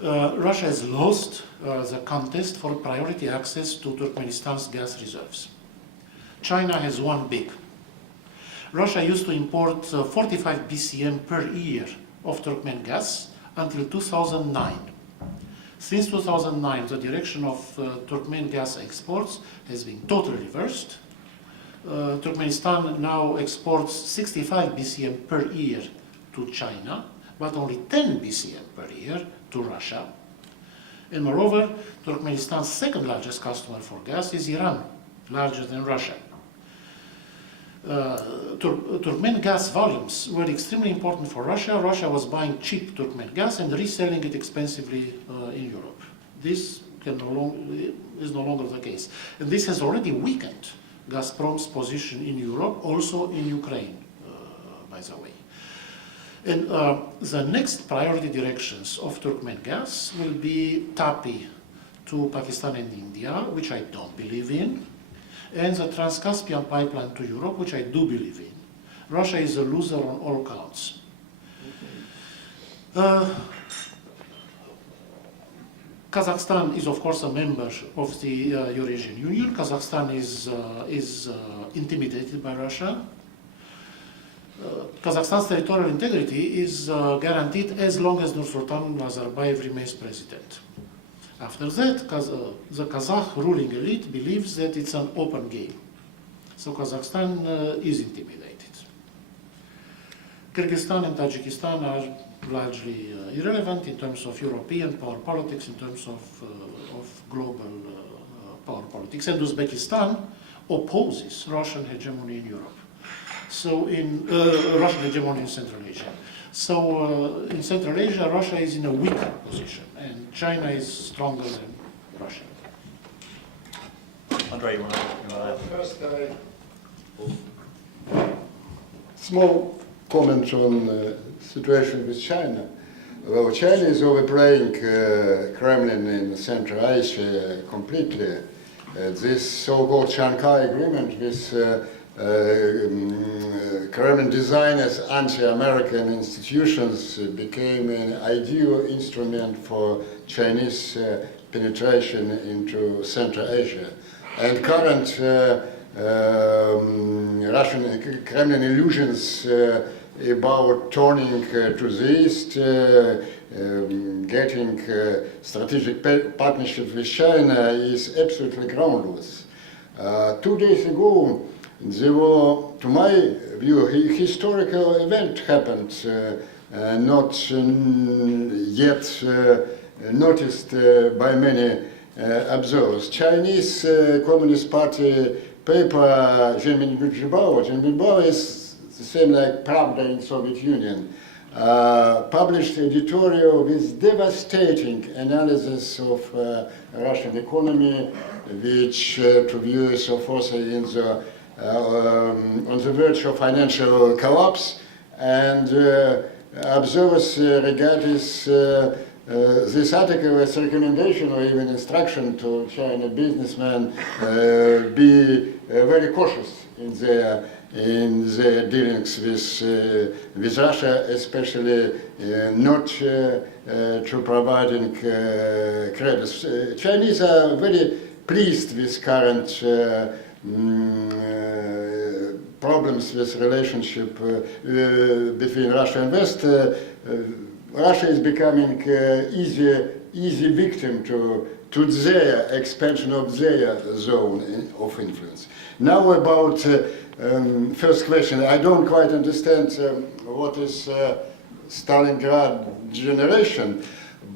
Russia has lost the contest for priority access to Turkmenistan's gas reserves. China has won big. Russia used to import 45 BCM per year of Turkmen gas until 2009. Since 2009, the direction of Turkmen gas exports has been totally reversed. Turkmenistan now exports 65 BCM per year to China, but only 10 BCM per year to Russia. And moreover, Turkmenistan's second largest customer for gas is Iran, larger than Russia. Turkmen gas volumes were extremely important for Russia. Russia was buying cheap Turkmen gas and reselling it expensively in Europe. This is no longer the case. And this has already weakened Gazprom's position in Europe, also in Ukraine, by the way. And the next priority directions of Turkmen gas will be TAPI to Pakistan and India, which I don't believe in, and the Trans-Caspian pipeline to Europe, which I do believe in. Russia is a loser on all counts. Kazakhstan is, of course, a member of the Eurasian Union. Kazakhstan is intimidated by Russia. Kazakhstan's territorial integrity is guaranteed as long as Nursultan Nazarbayev remains president. After that, the Kazakh ruling elite believes that it's an open game. So Kazakhstan is intimidated. Kyrgyzstan and Tajikistan are largely irrelevant in terms of European power politics, in terms of global power politics. And Uzbekistan opposes Russian hegemony in Europe. So in Russian hegemony in Central Asia. So in Central Asia, Russia is in a weaker position, and China is stronger than Russia. Andrei, you want to add? First, small comment on the situation with China. Well, China is overplaying Kremlin in Central Asia completely. This so-called Shanghai Agreement with Kremlin design as anti-American institutions became an ideal instrument for Chinese penetration into Central Asia. And current Russian Kremlin illusions about turning to the east, getting strategic partnership with China is absolutely groundless. 2 days ago, there were, to my view, a historical event happened, not yet noticed by many observers. Chinese Communist Party paper Zhenminbao is the same like Pravda in Soviet Union, published editorial with devastating analysis of Russian economy, which to viewers of also in the on the verge of financial collapse, and observers regard this article as a recommendation or even instruction to China businessmen be very cautious in their dealings with Russia, especially not to providing credits. Chinese are very pleased with current problems with relationship between Russia and West. Russia is becoming easy victim to their expansion of their zone of influence. Now about first question, I don't quite understand what is Stalingrad generation,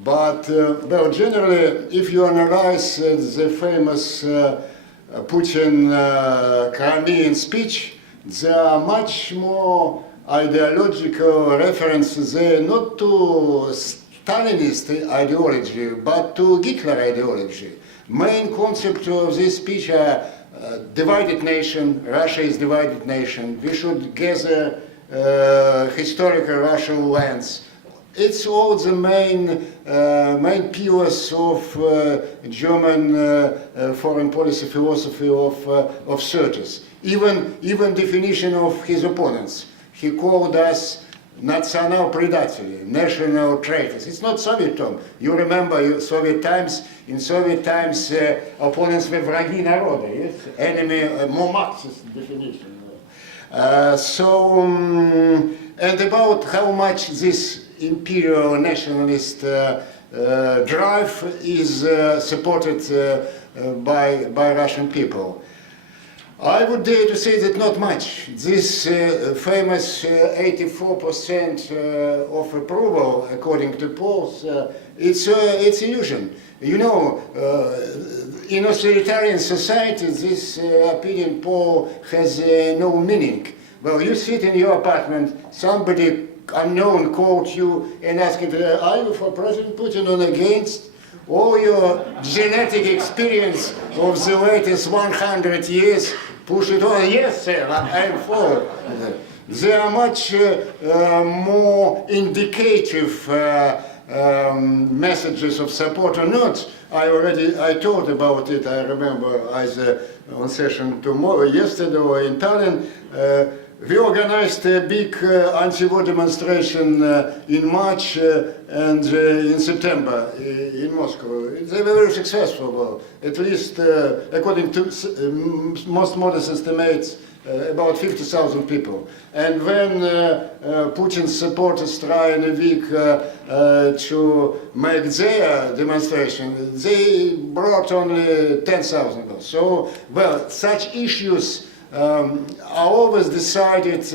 but well, generally, if you analyze the famous Putin Crimean speech, there are much more ideological references there, not to Stalinist ideology, but to Hitler ideology. Main concept of this speech are divided nation, Russia is divided nation, we should gather historical Russian lands. It's all the main pillars of German foreign policy philosophy of 30s. Even definition of his opponents. He called us national предатели, national traitors. It's not Soviet term. You remember Soviet times. In Soviet times, opponents were враги народа. Yes, enemy, more Marxist definition. And about how much this imperial nationalist drive is supported by Russian people. I would dare to say that not much. This famous 84% of approval, according to polls, it's illusion. You know, in authoritarian society, this opinion poll has no meaning. Well, you sit in your apartment, somebody unknown called you and asked, are you for President Putin or against? All your genetic experience of the latest 100 years, push it on, yes sir, I'm for. There are much more indicative messages of support or not. I told about it, I remember, either on session yesterday or in Tallinn. We organized a big anti-war demonstration in March and in September in Moscow. They were very successful, at least according to most modest estimates, about 50,000 people. And when Putin's supporters try in a week to make their demonstration, they brought only 10,000. So, well, such issues are always decided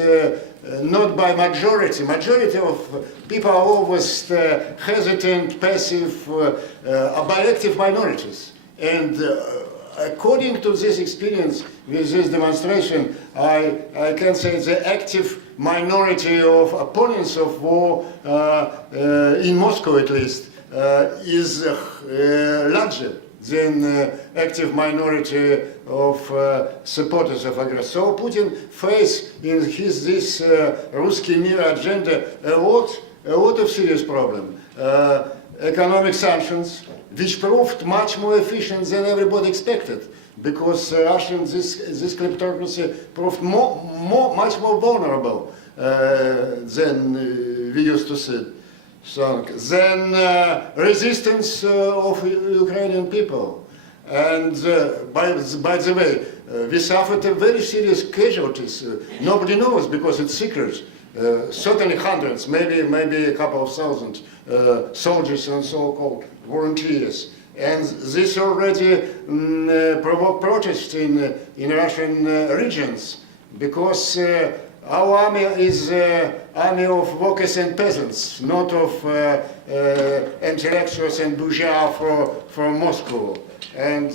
not by majority. Majority of people are always hesitant, passive, by active minorities. And according to this experience with this demonstration, I can say the active minority of opponents of war, in Moscow at least, is larger than active minority of supporters of aggression. So Putin faces in this Ruski Mir agenda a lot of serious problems. Economic sanctions, which proved much more efficient than everybody expected, because Russian this kleptocracy proved much more vulnerable than we used to see. So then resistance of Ukrainian people. And by the way, we suffered very serious casualties. Nobody knows because it's secret. Certainly hundreds, maybe a couple of thousand soldiers and so-called volunteers. And this already provoked protests in Russian regions, because our army is army of workers and peasants, not of intellectuals and bourgeois from Moscow. And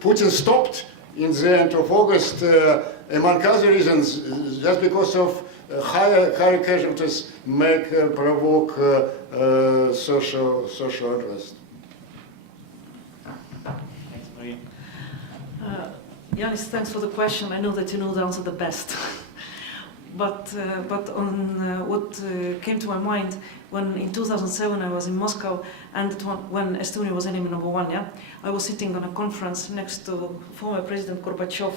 Putin stopped in the end of August, among other reasons, just because of higher casualties provoke social unrest. Thanks, Marie. Yanis, thanks for the question. I know that you know the answer the best. But on what came to my mind when in 2007 I was in Moscow, and when Estonia was enemy number one, yeah, I was sitting on a conference next to former President Gorbachev,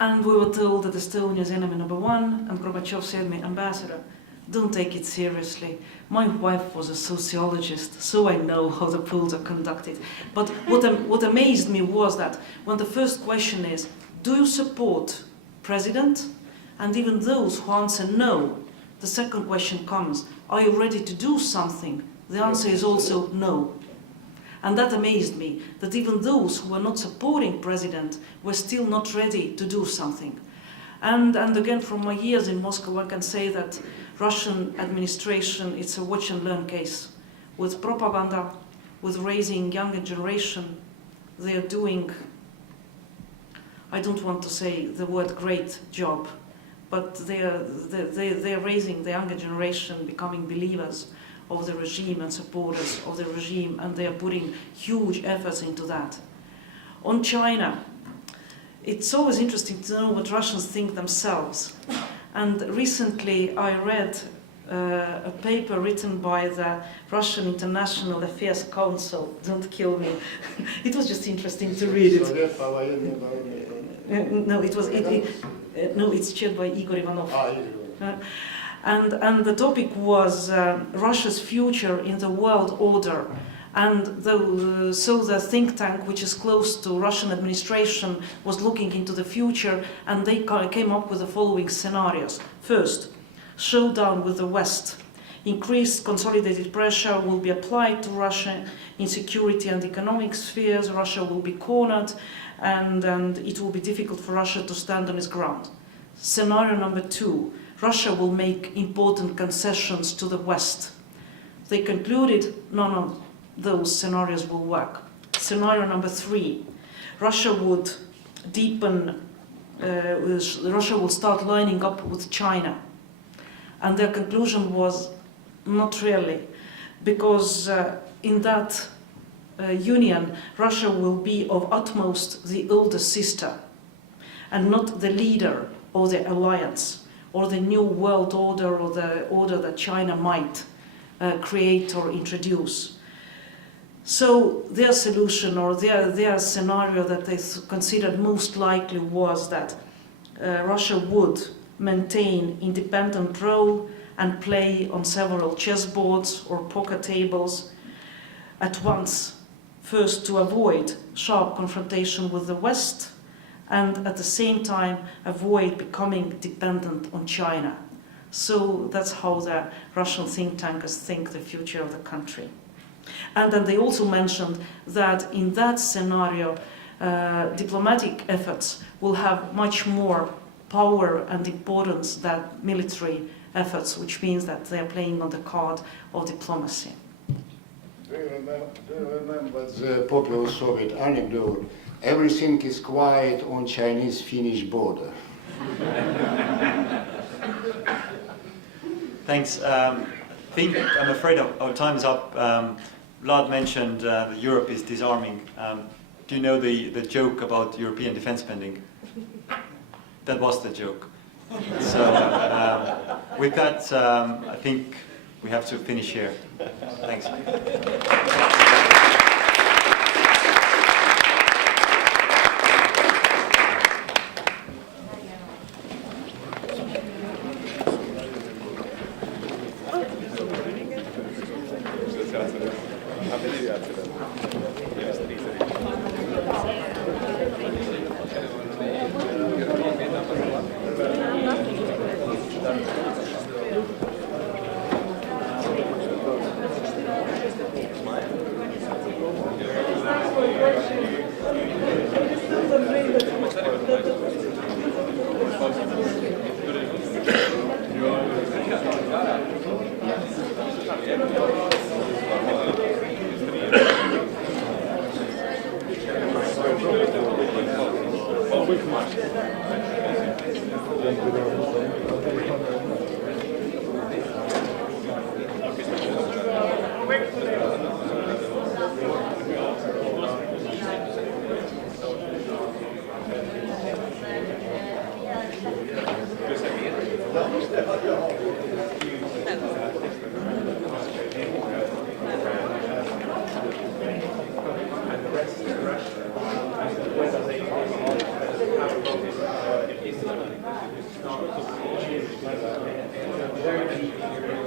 and we were told that Estonia is enemy number one, and Gorbachev said to me, Ambassador, don't take it seriously. My wife was a sociologist, so I know how the polls are conducted. But what amazed me was that when the first question is, do you support President? And even those who answer no, the second question comes, are you ready to do something? The answer is also no. And that amazed me, that even those who were not supporting President were still not ready to do something. And again, from my years in Moscow, I can say that Russian administration, it's a watch and learn case. With propaganda, with raising younger generation, they are doing, I don't want to say the word great job, but they're raising the younger generation, becoming believers of the regime and supporters of the regime, and they are putting huge efforts into that. On China, it's always interesting to know what Russians think themselves. And recently I read a paper written by the Russian International Affairs Council. Don't kill me. It was just interesting to read it. No, it's chaired by Igor Ivanov. And the topic was Russia's future in the world order. And so the think tank, which is close to Russian administration, was looking into the future, and they came up with the following scenarios. First, showdown with the West. Increased consolidated pressure will be applied to Russia in security and economic spheres. Russia will be cornered, and it will be difficult for Russia to stand on its ground. Scenario number 2, Russia will make important concessions to the West. They concluded none of those scenarios will work. Scenario number 3, Russia would deepen, Russia will start lining up with China. And their conclusion was not really, because in that union, Russia will be of utmost the older sister and not the leader of the alliance or the new world order or the order that China might create or introduce. So their solution or their scenario that they considered most likely was that Russia would maintain independent role and play on several chessboards or poker tables at once, first to avoid sharp confrontation with the West and at the same time avoid becoming dependent on China. So that's how the Russian think tankers think the future of the country. And then they also mentioned that in that scenario, diplomatic efforts will have much more power and importance than military efforts, which means that they are playing on the card of diplomacy. Do you remember the popular Soviet anecdote? Everything is quiet on Chinese-Finnish border. Thanks. I'm afraid our time is up. Vlad mentioned that Europe is disarming. Do you know the joke about European defense spending? That was the joke. So with that, I think we have to finish here. Thanks. Very